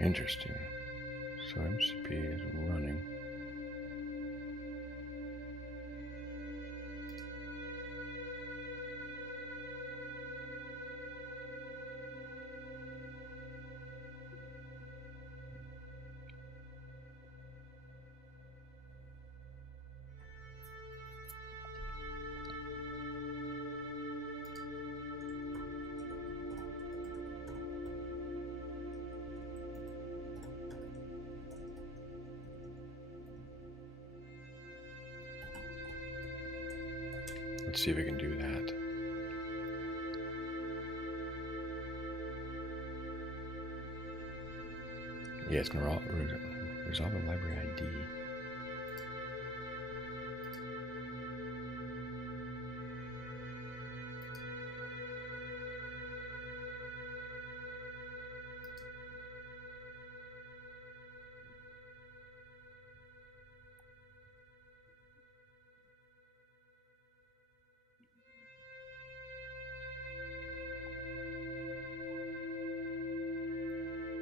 Interesting. So MCP is running. Let's see if we can do that. Yeah, it's going to resolve a library ID.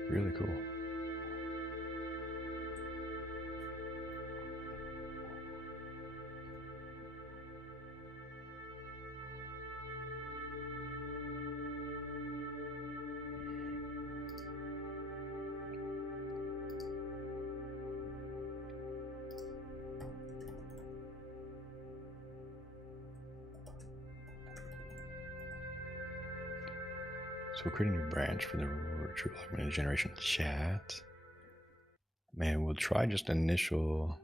Really cool. So we'll create a new branch for the Retrieval Augmented Generation chat. Man, we'll try just initial.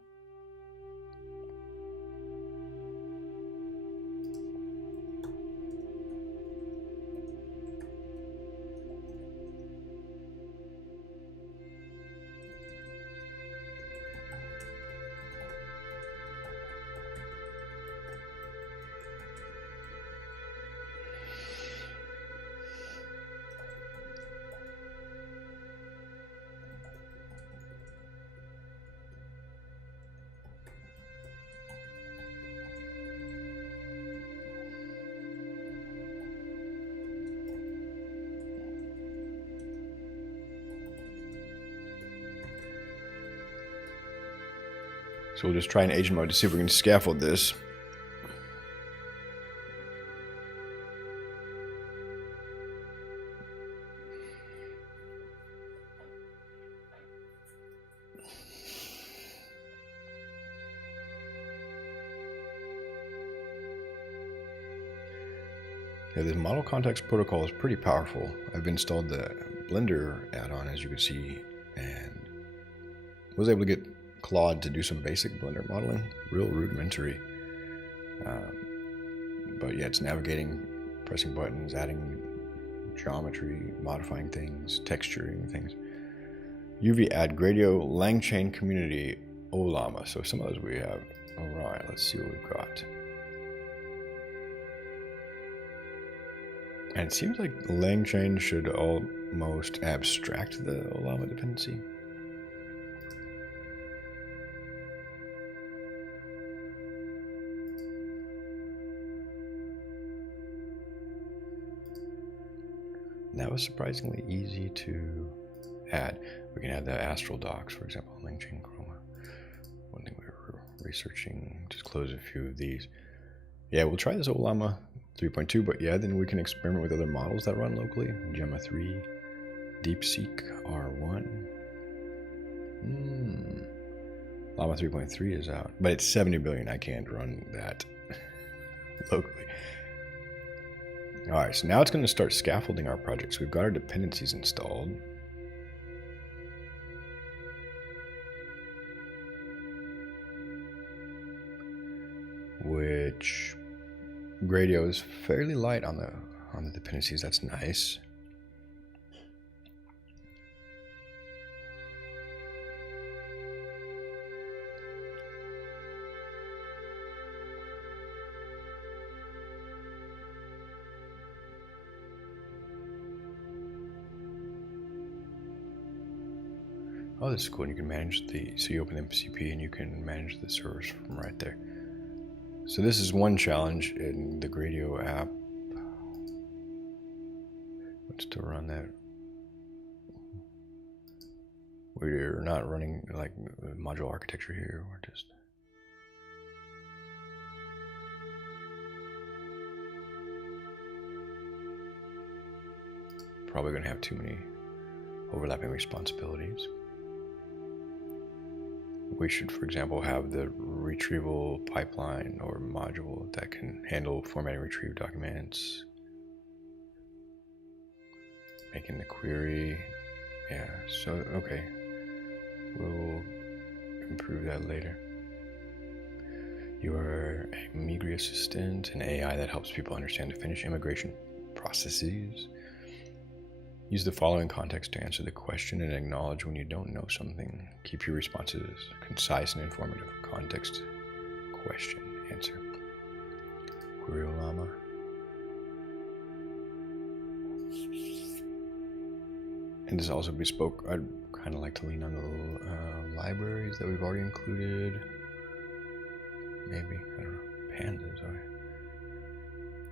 So we'll just try an agent mode to see if we can scaffold this. Yeah, the model context protocol is pretty powerful. I've installed the Blender add-on, as you can see, and was able to get Claude to do some basic Blender modeling, real rudimentary. But yeah, it's navigating, pressing buttons, adding geometry, modifying things, texturing things. UV add Gradio Langchain community Olama. So some of those we have. All right, let's see what we've got. And it seems like Langchain should almost abstract the Olama dependency. And that was surprisingly easy to add. We can add the astral docs, for example, Langchain Chroma. One thing we were researching, just close a few of these. Yeah, we'll try this Olama 3.2, but yeah, then we can experiment with other models that run locally. Gemma 3, DeepSeek R1. Llama 3.3 is out, but it's 70 billion. I can't run that locally. All right, so now it's going to start scaffolding our project. So we've got our dependencies installed. Which Gradio is fairly light on the dependencies. That's nice. Oh, this is cool. And you can manage so you open the MCP and you can manage the servers from right there. So this is one challenge in the Gradio app. What's to run that? We're not running like module architecture here. We're just probably going to have too many overlapping responsibilities. We should, for example, have the retrieval pipeline or module that can handle formatting retrieve documents, making the query. Yeah, so okay, we'll improve that later. You are a Migri assistant, an AI that helps people understand the Finnish immigration processes. Use the following context to answer the question and acknowledge when you don't know something. Keep your responses concise and informative. Context, question, answer. Query Llama. And this is also bespoke. I'd kind of like to lean on the libraries that we've already included. Maybe, I don't know, pandas or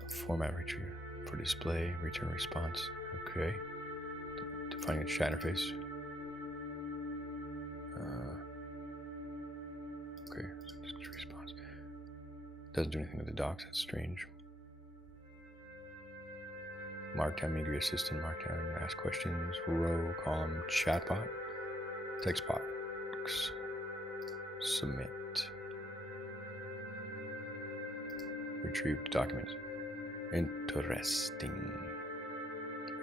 format retriever for display, return response. Okay. Defining a chat interface. Okay, so just response. Doesn't do anything with the docs, that's strange. Markdown, Migri assistant, markdown, ask questions, row, column, chatbot, text box, submit. Retrieve documents. Interesting.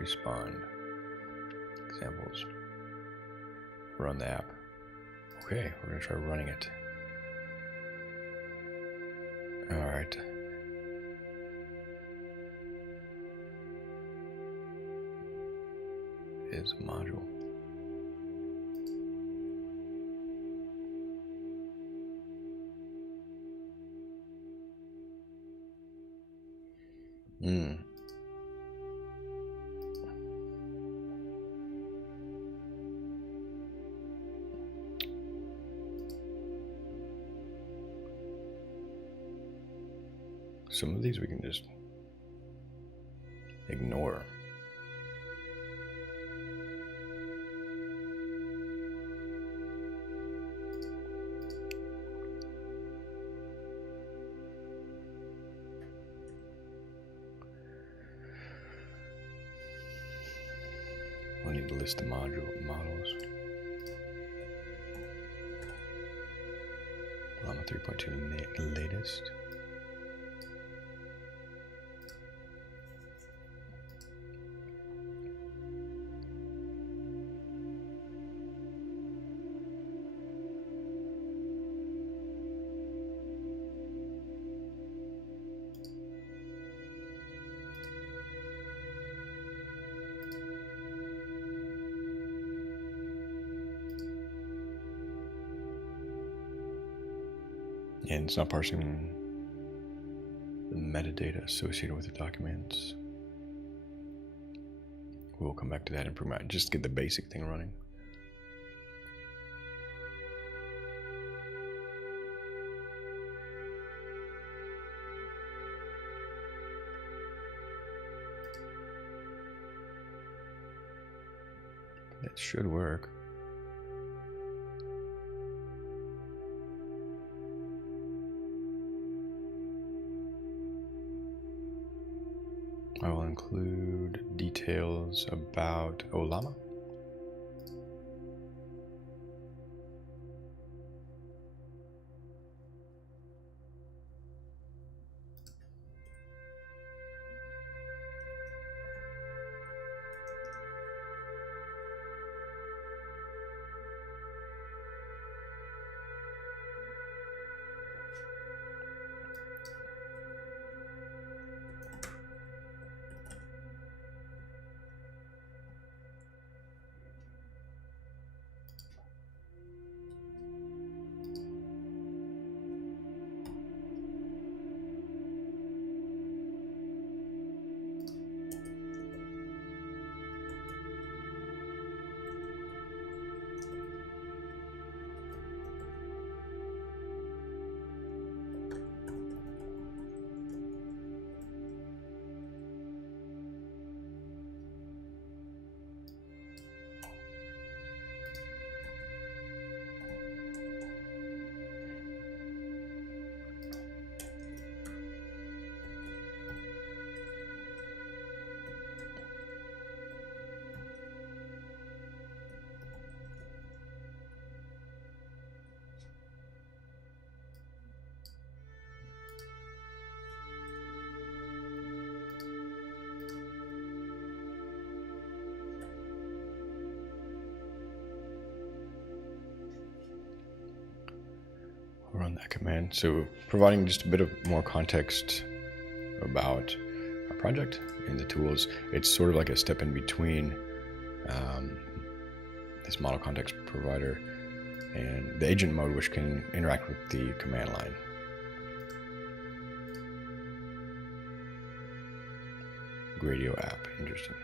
Respond. Examples. Run the app. Okay, we're gonna try running it. Alright. Is a module. Some of these we can just ignore. We'll need to list the models. Llama 3.2 latest. And it's not parsing the metadata associated with the documents. We'll come back to that improvement. Just get the basic thing running. That should work. I will include details about Llama. run that command. So providing just a bit of more context about our project and the tools, it's sort of like a step in between this model context provider and the agent mode, which can interact with the command line. Gradio app, interesting.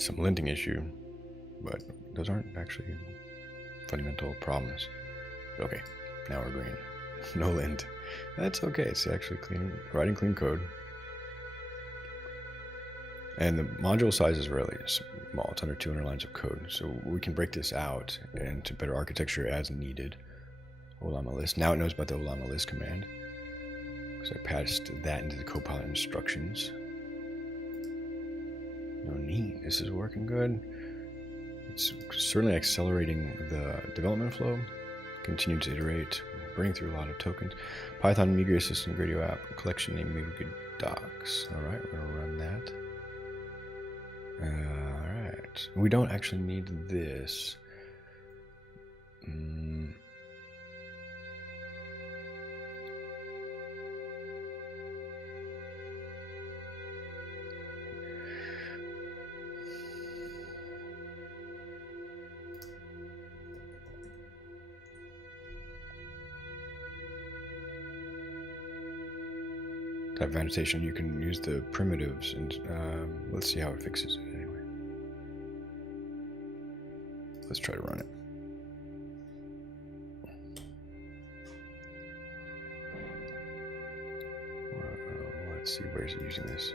Some linting issue, but those aren't actually fundamental problems. Okay, now we're green. No lint. That's okay. It's actually clean, writing clean code. And the module size is really small. It's under 200 lines of code. So we can break this out into better architecture as needed. Olama list. Now it knows about the Olama list command, because I passed that into the Copilot instructions. No, neat. This is working good. It's certainly accelerating the development flow. Continue to iterate, bring through a lot of tokens. Python Migrate Assistant Gradio app collection name Migrate docs. All right, we're gonna run that. All right. We don't actually need this. Type of annotation, you can use the primitives, and let's see how it fixes it anyway. Let's try to run it. Let's see, where is it using this?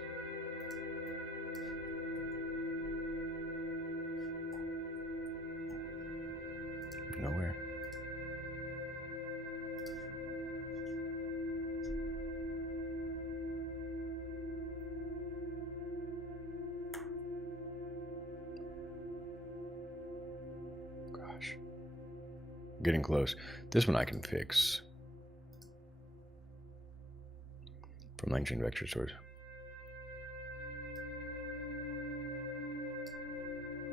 Nowhere. Getting close. This one I can fix from LangChain vector source.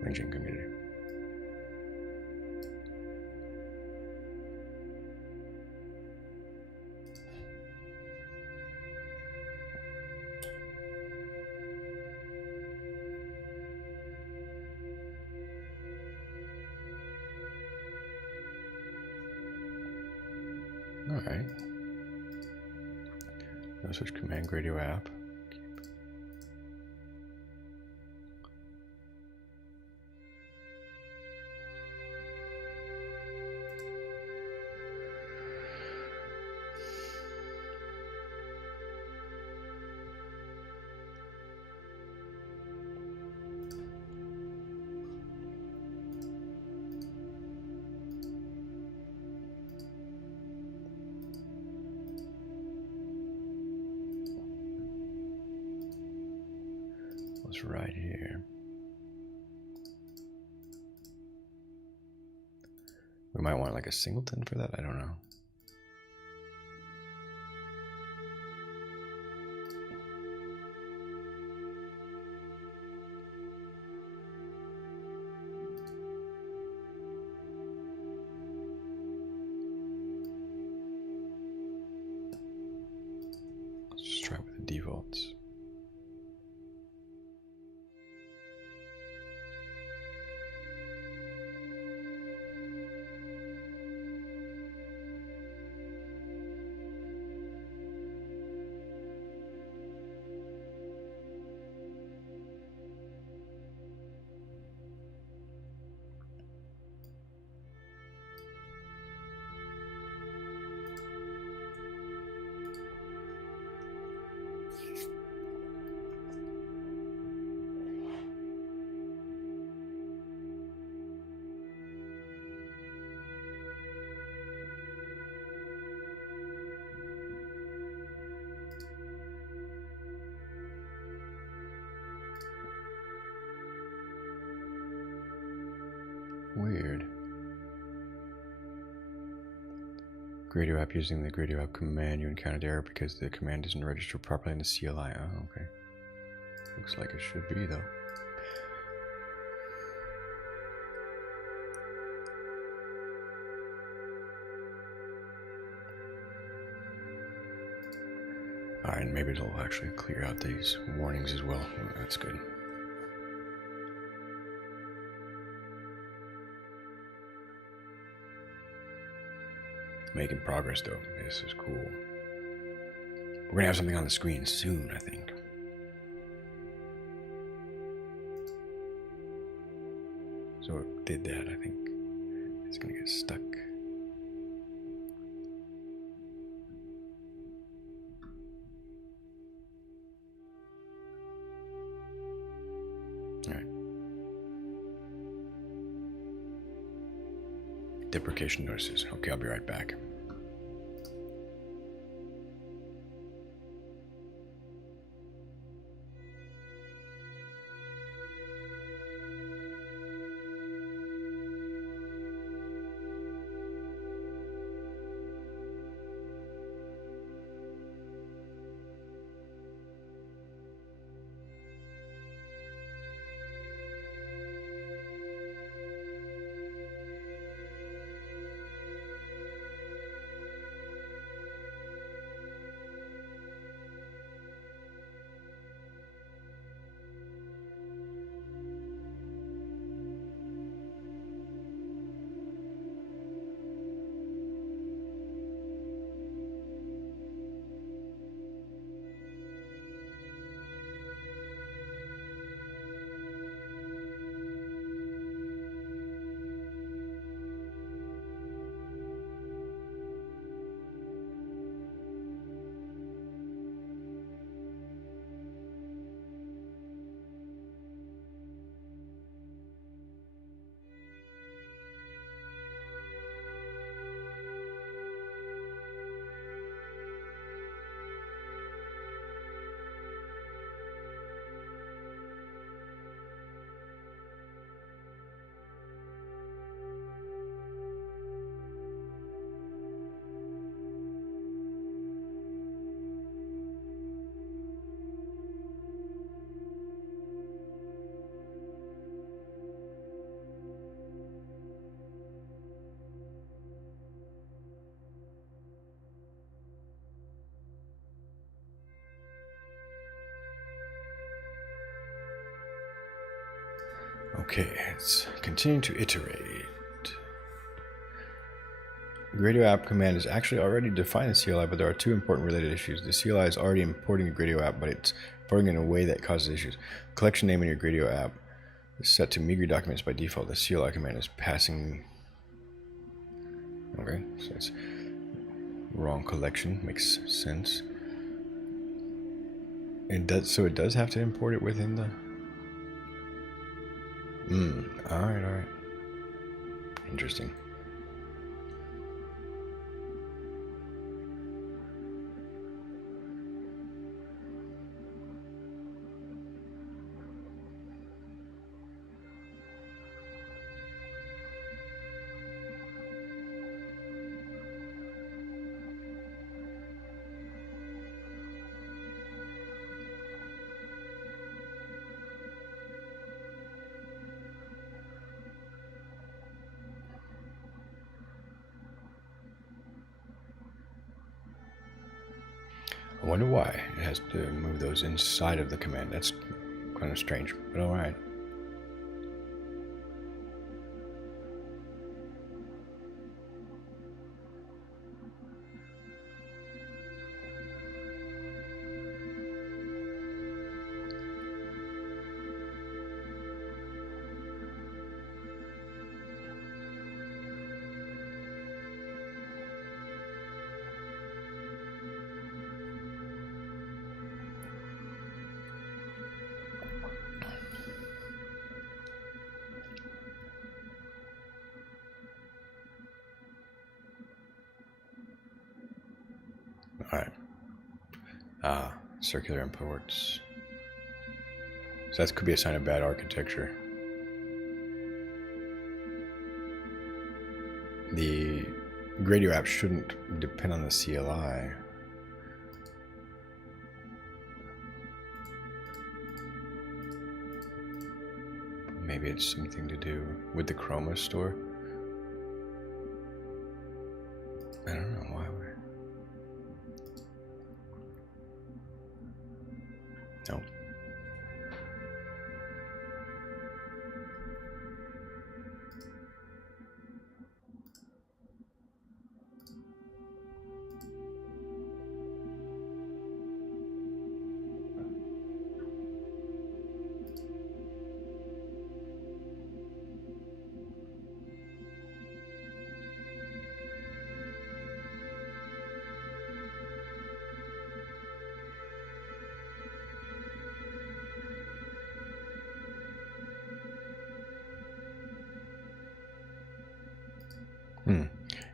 LangChain community. All right. Now switch command Gradio app. Right here. We might want like a singleton for that. I don't know. Let's just try with the defaults. Weird. Gradio app using the Gradio app command, you encountered error because the command isn't registered properly in the CLI. Oh, okay. Looks like it should be though. Alright, maybe it'll actually clear out these warnings as well. That's good. Making progress though. This is cool. We're gonna have something on the screen soon, I think. So it did that, I think. It's gonna get stuck. Alright. Deprecation notices. Okay, I'll be right back. Okay, let's continue to iterate. Gradio app command is actually already defined in CLI, but there are two important related issues. The CLI is already importing a Gradio app, but it's importing in a way that causes issues. Collection name in your Gradio app is set to Migri documents by default. The CLI command is passing. Okay, so it's wrong collection. Makes sense. It does. So it does have to import it within the. Alright. Interesting. I wonder why it has to move those inside of the command. That's kind of strange, but alright. Alright. Circular imports. So that could be a sign of bad architecture. the Gradio app shouldn't depend on the CLI. Maybe it's something to do with the Chroma store. I don't know why we're... No.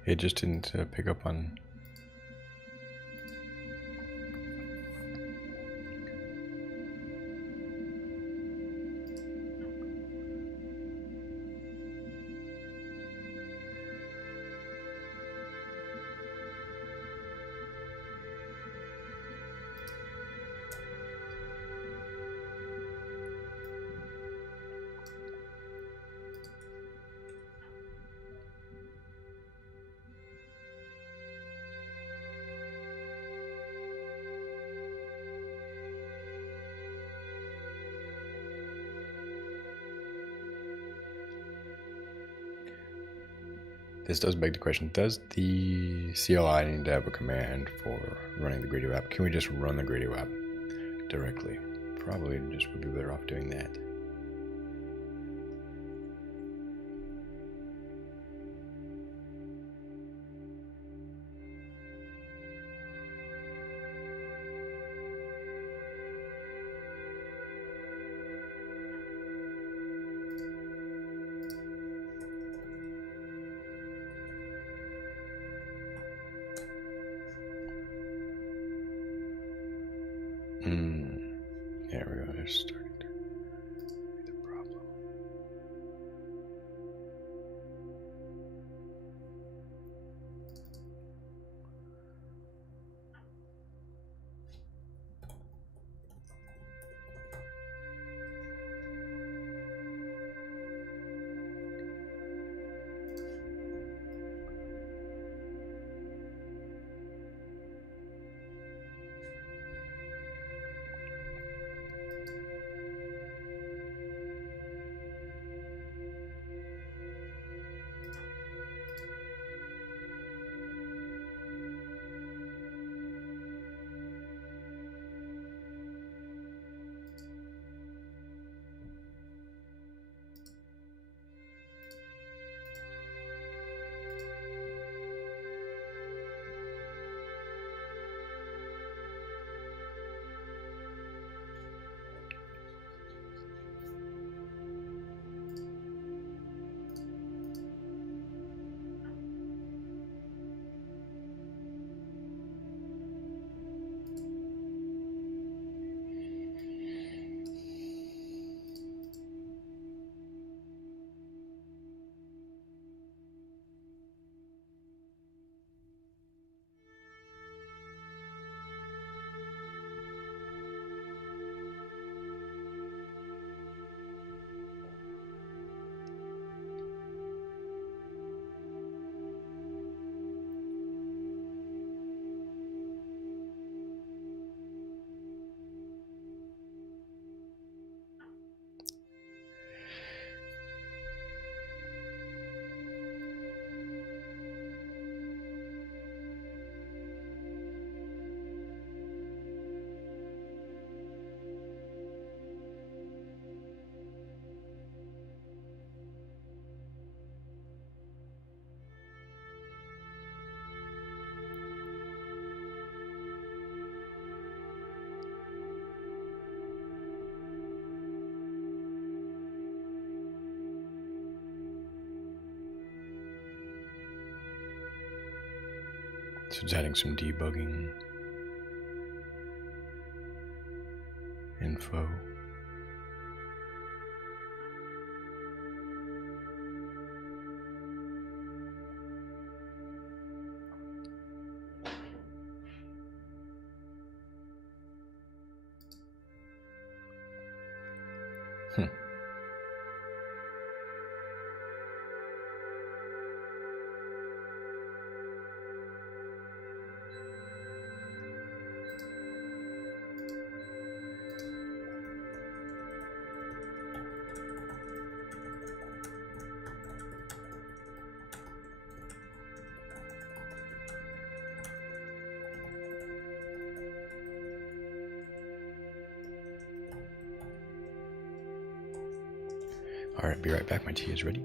It just didn't pick up on... This does beg the question, does the CLI need to have a command for running the Gradio app? Can we just run the Gradio app directly? Probably just would be better off doing that. There we go, there's starting to be the problem. So it's adding some debugging info. All right, be right back. My tea is ready.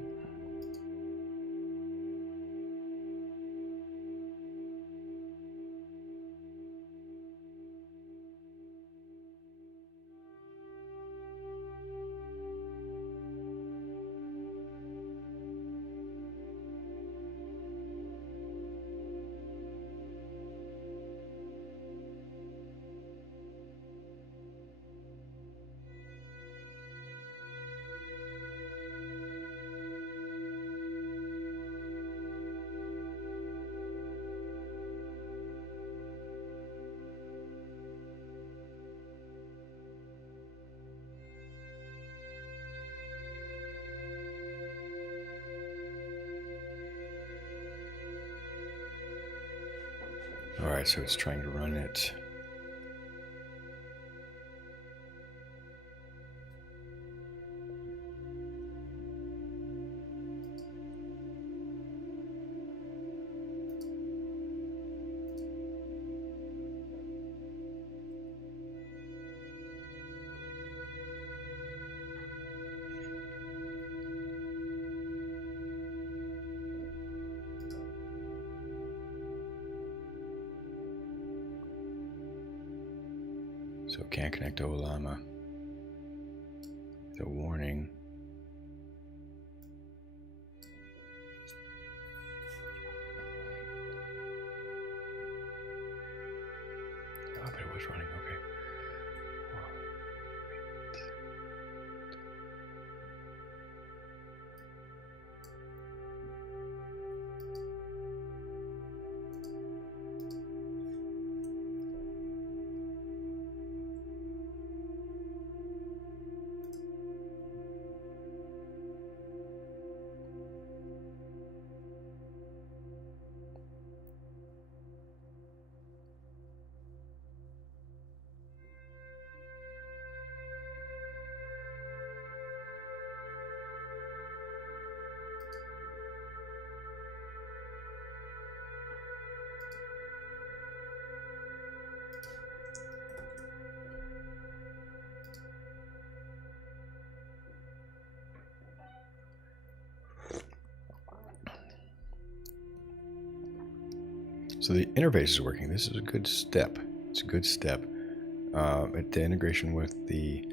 All right, so it's trying to run it. So can't connect to Olama. The warning. Oh, but it was running, okay. So the interface is working. This is a good step. It's a good step. The integration with the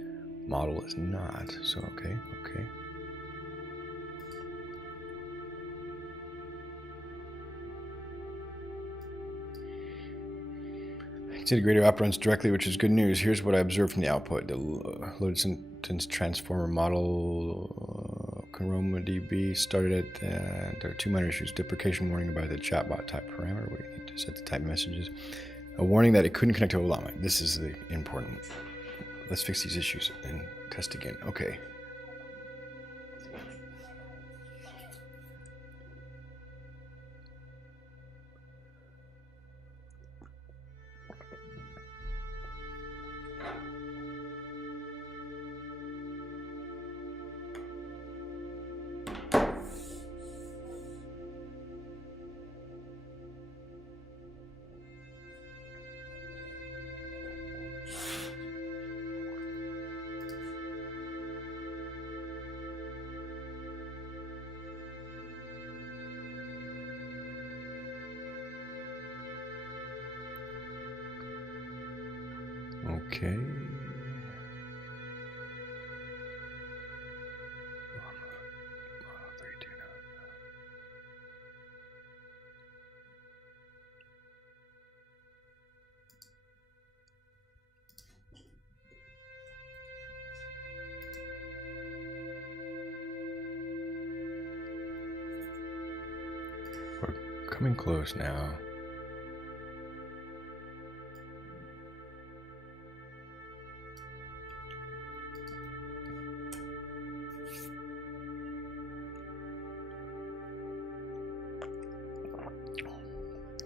model is not. So okay. It's integrated app runs directly, which is good news. Here's what I observed from the output. The loaded sentence transformer model ChromaDB started at, there are two minor issues. Deprecation warning about the chatbot type parameter. We need to set the type messages. A warning that it couldn't connect to Olama. This is the important. Let's fix these issues and test again. Okay. Okay. We're coming close now.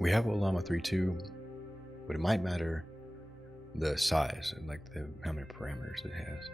We have Llama 3.2, but it might matter the size and like how many parameters it has.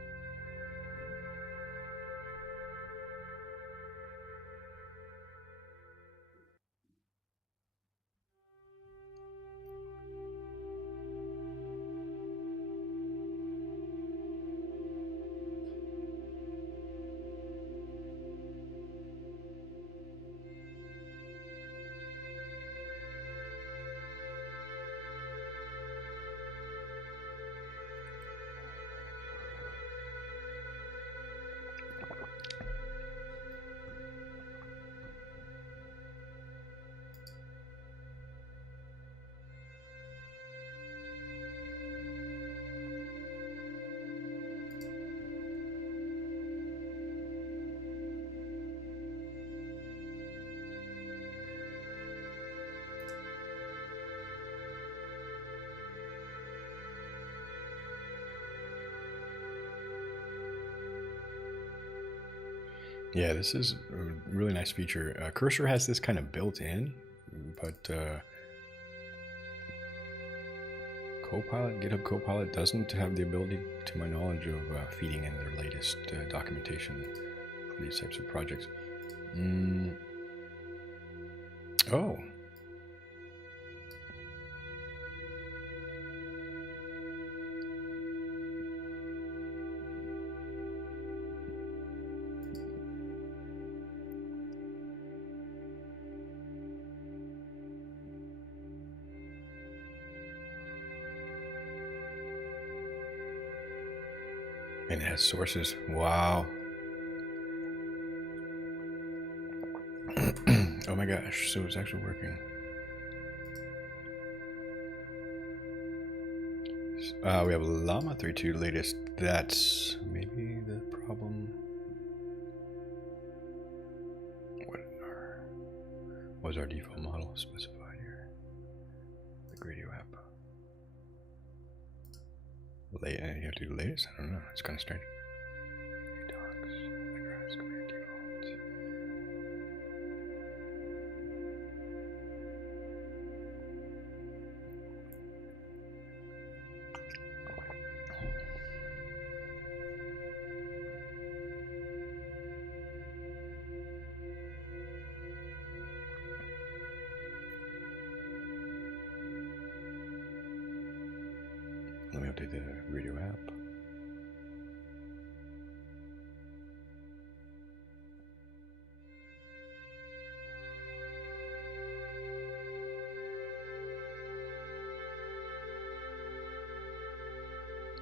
Yeah, this is a really nice feature. Cursor has this kind of built in, but Copilot, GitHub Copilot doesn't have the ability, to my knowledge, of feeding in their latest documentation for these types of projects. Oh. And it has sources. Wow. Oh my gosh, so it's actually working. We have Llama 3.2 latest. That's maybe the problem. What was our default model specified here? The Gradio app. You have to do the latest? I don't know. It's kind of strange. Docs, address, command default. Let me update the radio app.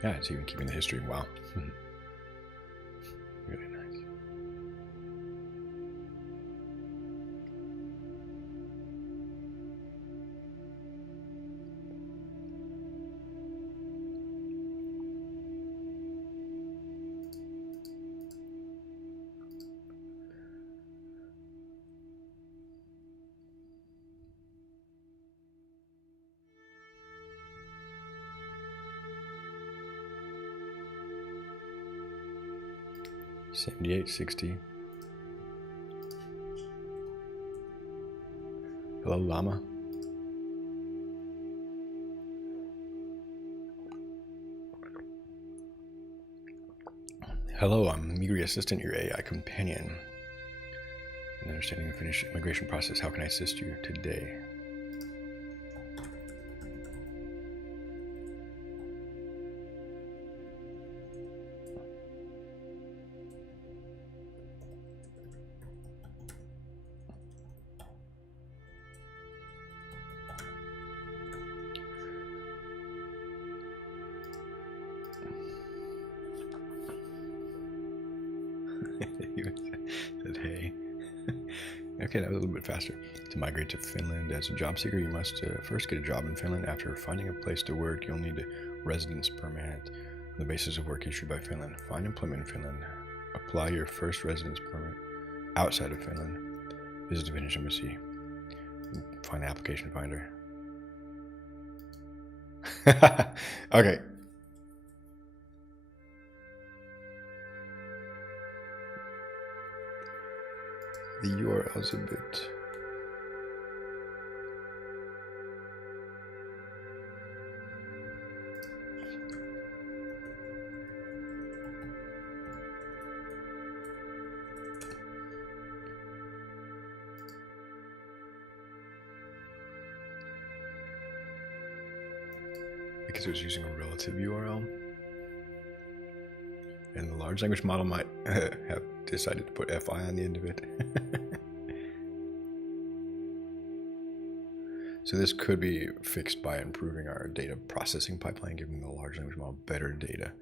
Yeah, it's even keeping the history. Wow. Really nice. $78.60. Hello, Llama. Hello, I'm Migri Assistant, your AI companion. In understanding the Finnish immigration process, how can I assist you today? Said hey. Okay, that was a little bit faster. To migrate to Finland as a job seeker, you must first get a job in Finland. After finding a place to work, you'll need a residence permit on the basis of work issued by Finland. Find employment in Finland. Apply your first residence permit outside of Finland. Visit the Finnish embassy. Find the application finder. Okay. The URL is a bit because it was using a relative URL. And the large language model might have decided to put FI on the end of it. So this could be fixed by improving our data processing pipeline, giving the large language model better data.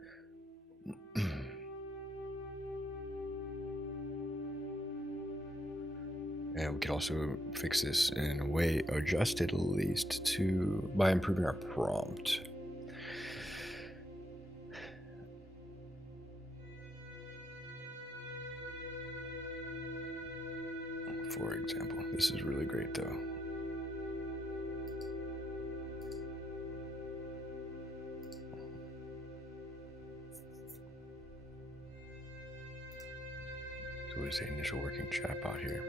And we could also fix this in a way, adjust it at least to by improving our prompt. For example, this is really great though. So we say initial working chatbot here.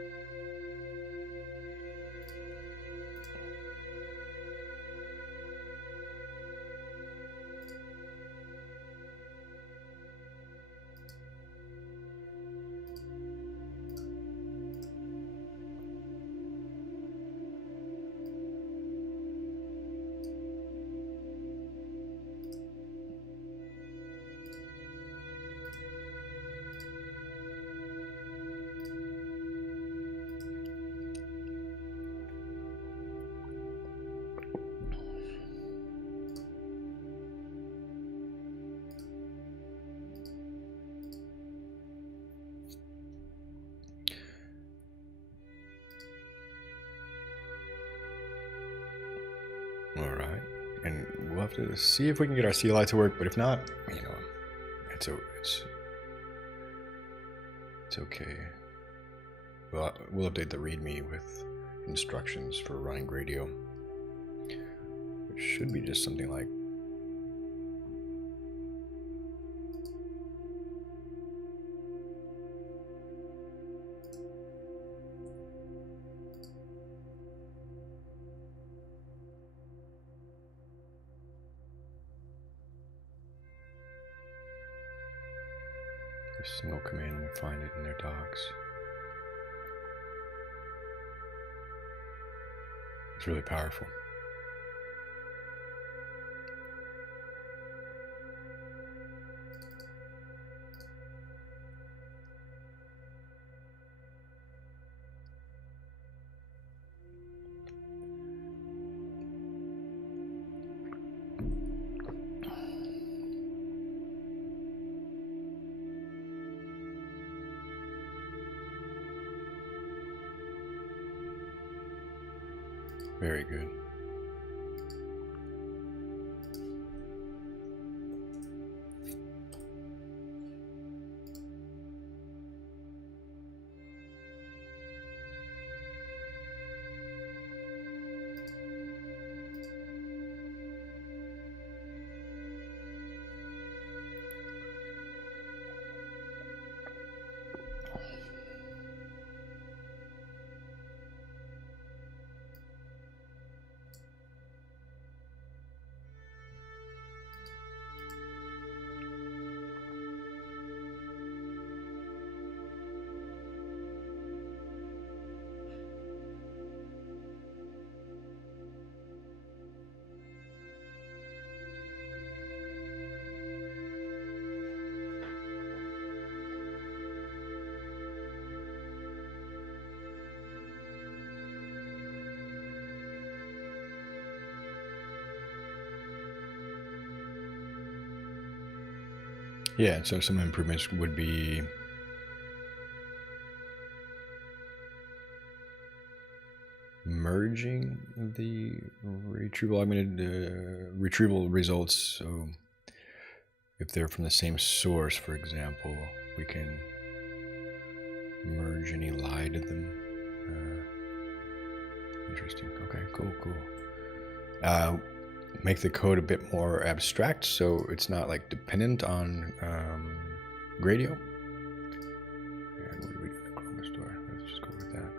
All right, and we'll have to see if we can get our CLI to work, but if not, you know, it's okay. Well, we'll update the README with instructions for running Gradio, which should be just something like a single command and you find it in their docs. It's really powerful. Very good. Yeah, so some improvements would be merging the retrieval augmented retrieval results. So if they're from the same source, for example, we can merge and elide them. Interesting. Okay, cool. Make the code a bit more abstract, so it's not like dependent on Gradio. And what do we do in the Chrome store? Let's just go with that.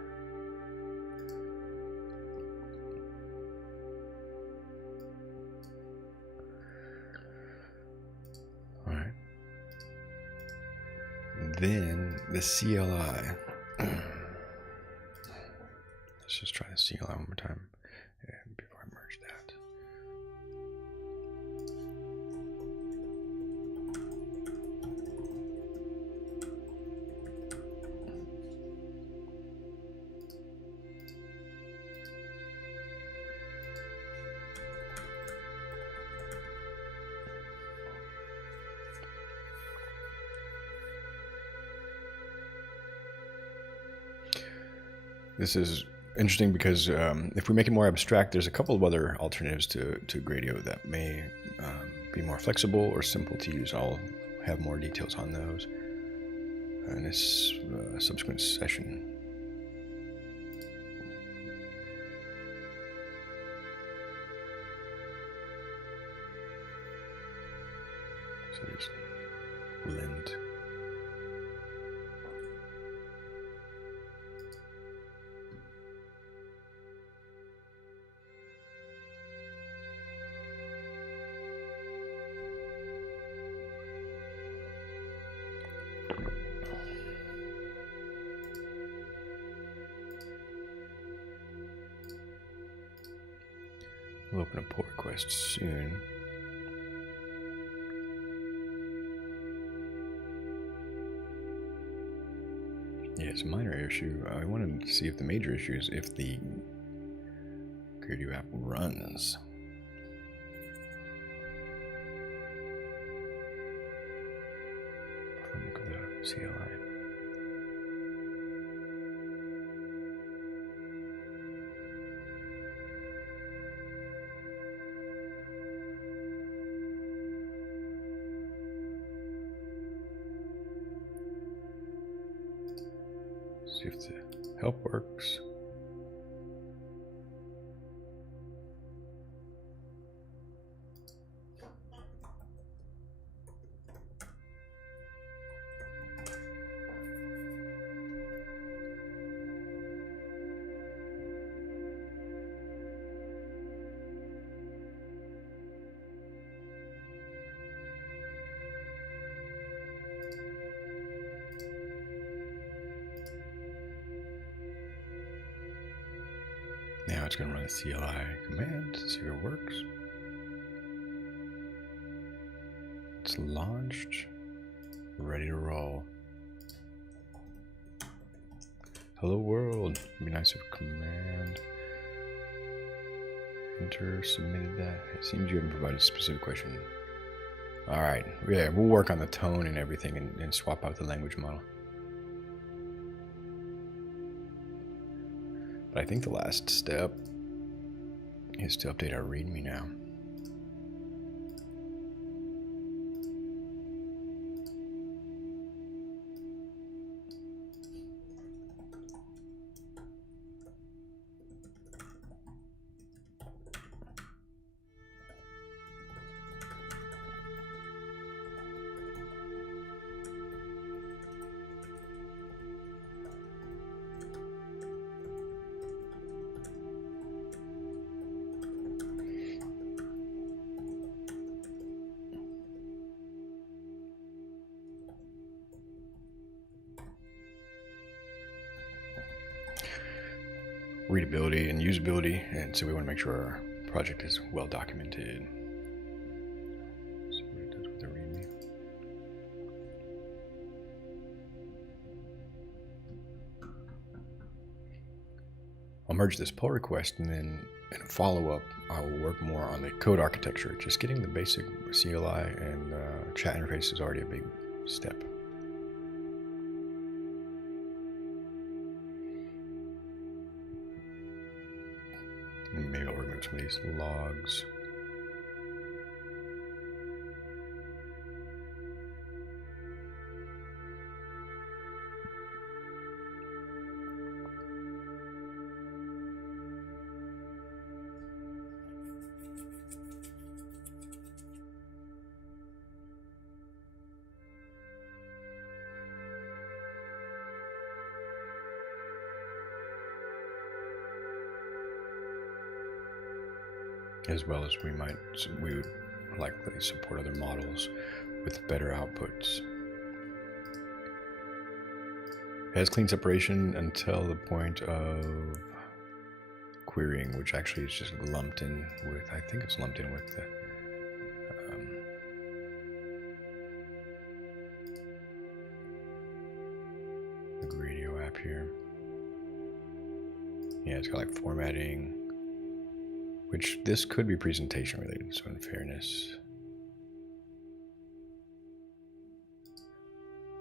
All right. Then the CLI. Let's just try the CLI one more time before I merge that. This is interesting because if we make it more abstract, there's a couple of other alternatives to Gradio that may be more flexible or simple to use. I'll have more details on those in this subsequent session. So just blend. We'll open a pull request soon. Yeah, it's a minor issue. I wanted to see if the major issue is if the Gradio app runs. From the CLI. See if the help works. Now it's going to run a CLI command to see if it works. It's launched, ready to roll. Hello world. It'd be nice if command enter submitted that. It seems you haven't provided a specific question. All right, yeah, we'll work on the tone and everything and swap out the language model. But I think the last step is to update our README now. Readability and usability, and so we want to make sure our project is well documented. See what it does with the README. I'll merge this pull request, and then in a follow-up I will work more on the code architecture. Just getting the basic CLI and chat interface is already a big step. Maybe I'll remove some of these logs. As well as we would likely support other models with better outputs. It has clean separation until the point of querying, which actually is just lumped in with, I think it's lumped in with the Gradio app here. Yeah, it's got like formatting, which this could be presentation related, so in fairness,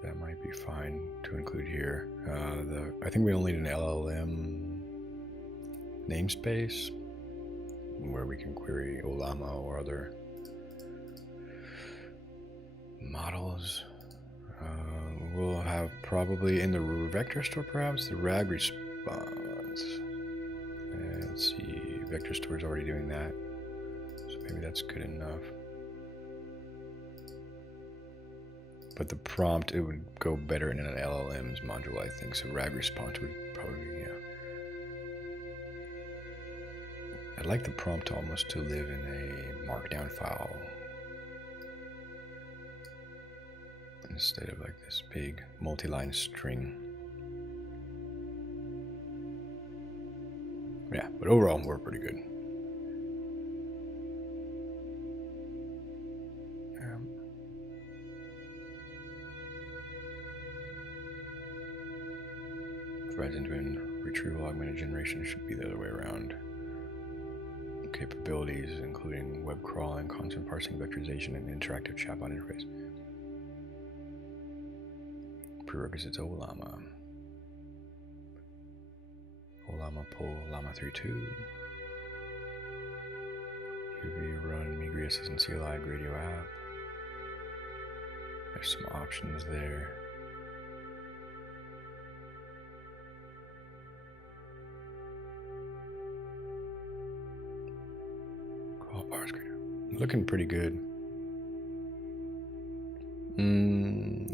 that might be fine to include here. I think we only need an LLM namespace where we can query Ollama or other models. We'll have probably in the vector store perhaps the RAG response. Let's see, vector store is already doing that, so maybe that's good enough. But the prompt, it would go better in an LLM's module, I think. So RAG response would probably, yeah. I'd like the prompt almost to live in a markdown file instead of like this big multi-line string. Yeah, but overall we're pretty good. Threads into retrieval augmented generation should be the other way around. Capabilities including web crawling, content parsing, vectorization, and interactive chatbot interface. Prerequisites: Ollama. Ollama pull Llama 3.2. UV run Migri Assistant CLI Gradio app. There's some options there. Call bars Gradio. Looking pretty good.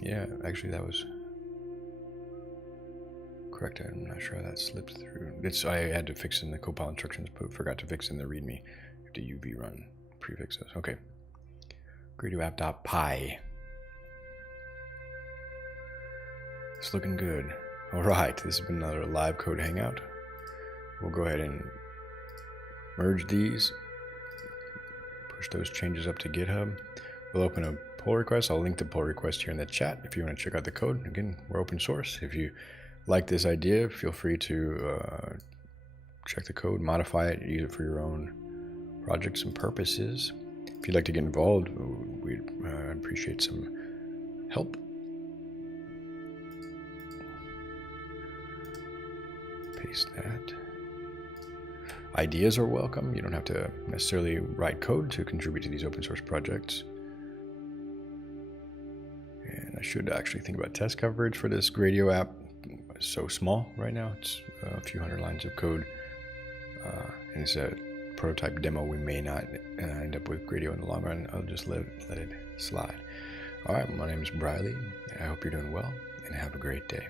Yeah, actually that was correct. I'm not sure how that slipped through. I had to fix in the Copilot instructions, but forgot to fix in the README. To UV run prefixes. Okay. Gradio app.py. It's looking good. Alright, this has been another live code hangout. We'll go ahead and merge these, push those changes up to GitHub. We'll open a pull request. I'll link the pull request here in the chat if you want to check out the code. Again, we're open source. If you like this idea, feel free to check the code, modify it, use it for your own projects and purposes. If you'd like to get involved, we'd appreciate some help. Paste that. Ideas are welcome. You don't have to necessarily write code to contribute to these open source projects. And I should actually think about test coverage for this Gradio app. It's so small right now. It's a few hundred lines of code. And it's a prototype demo. We may not end up with Gradio in the long run. I'll just let it slide. All right, my name is Briley. I hope you're doing well and have a great day.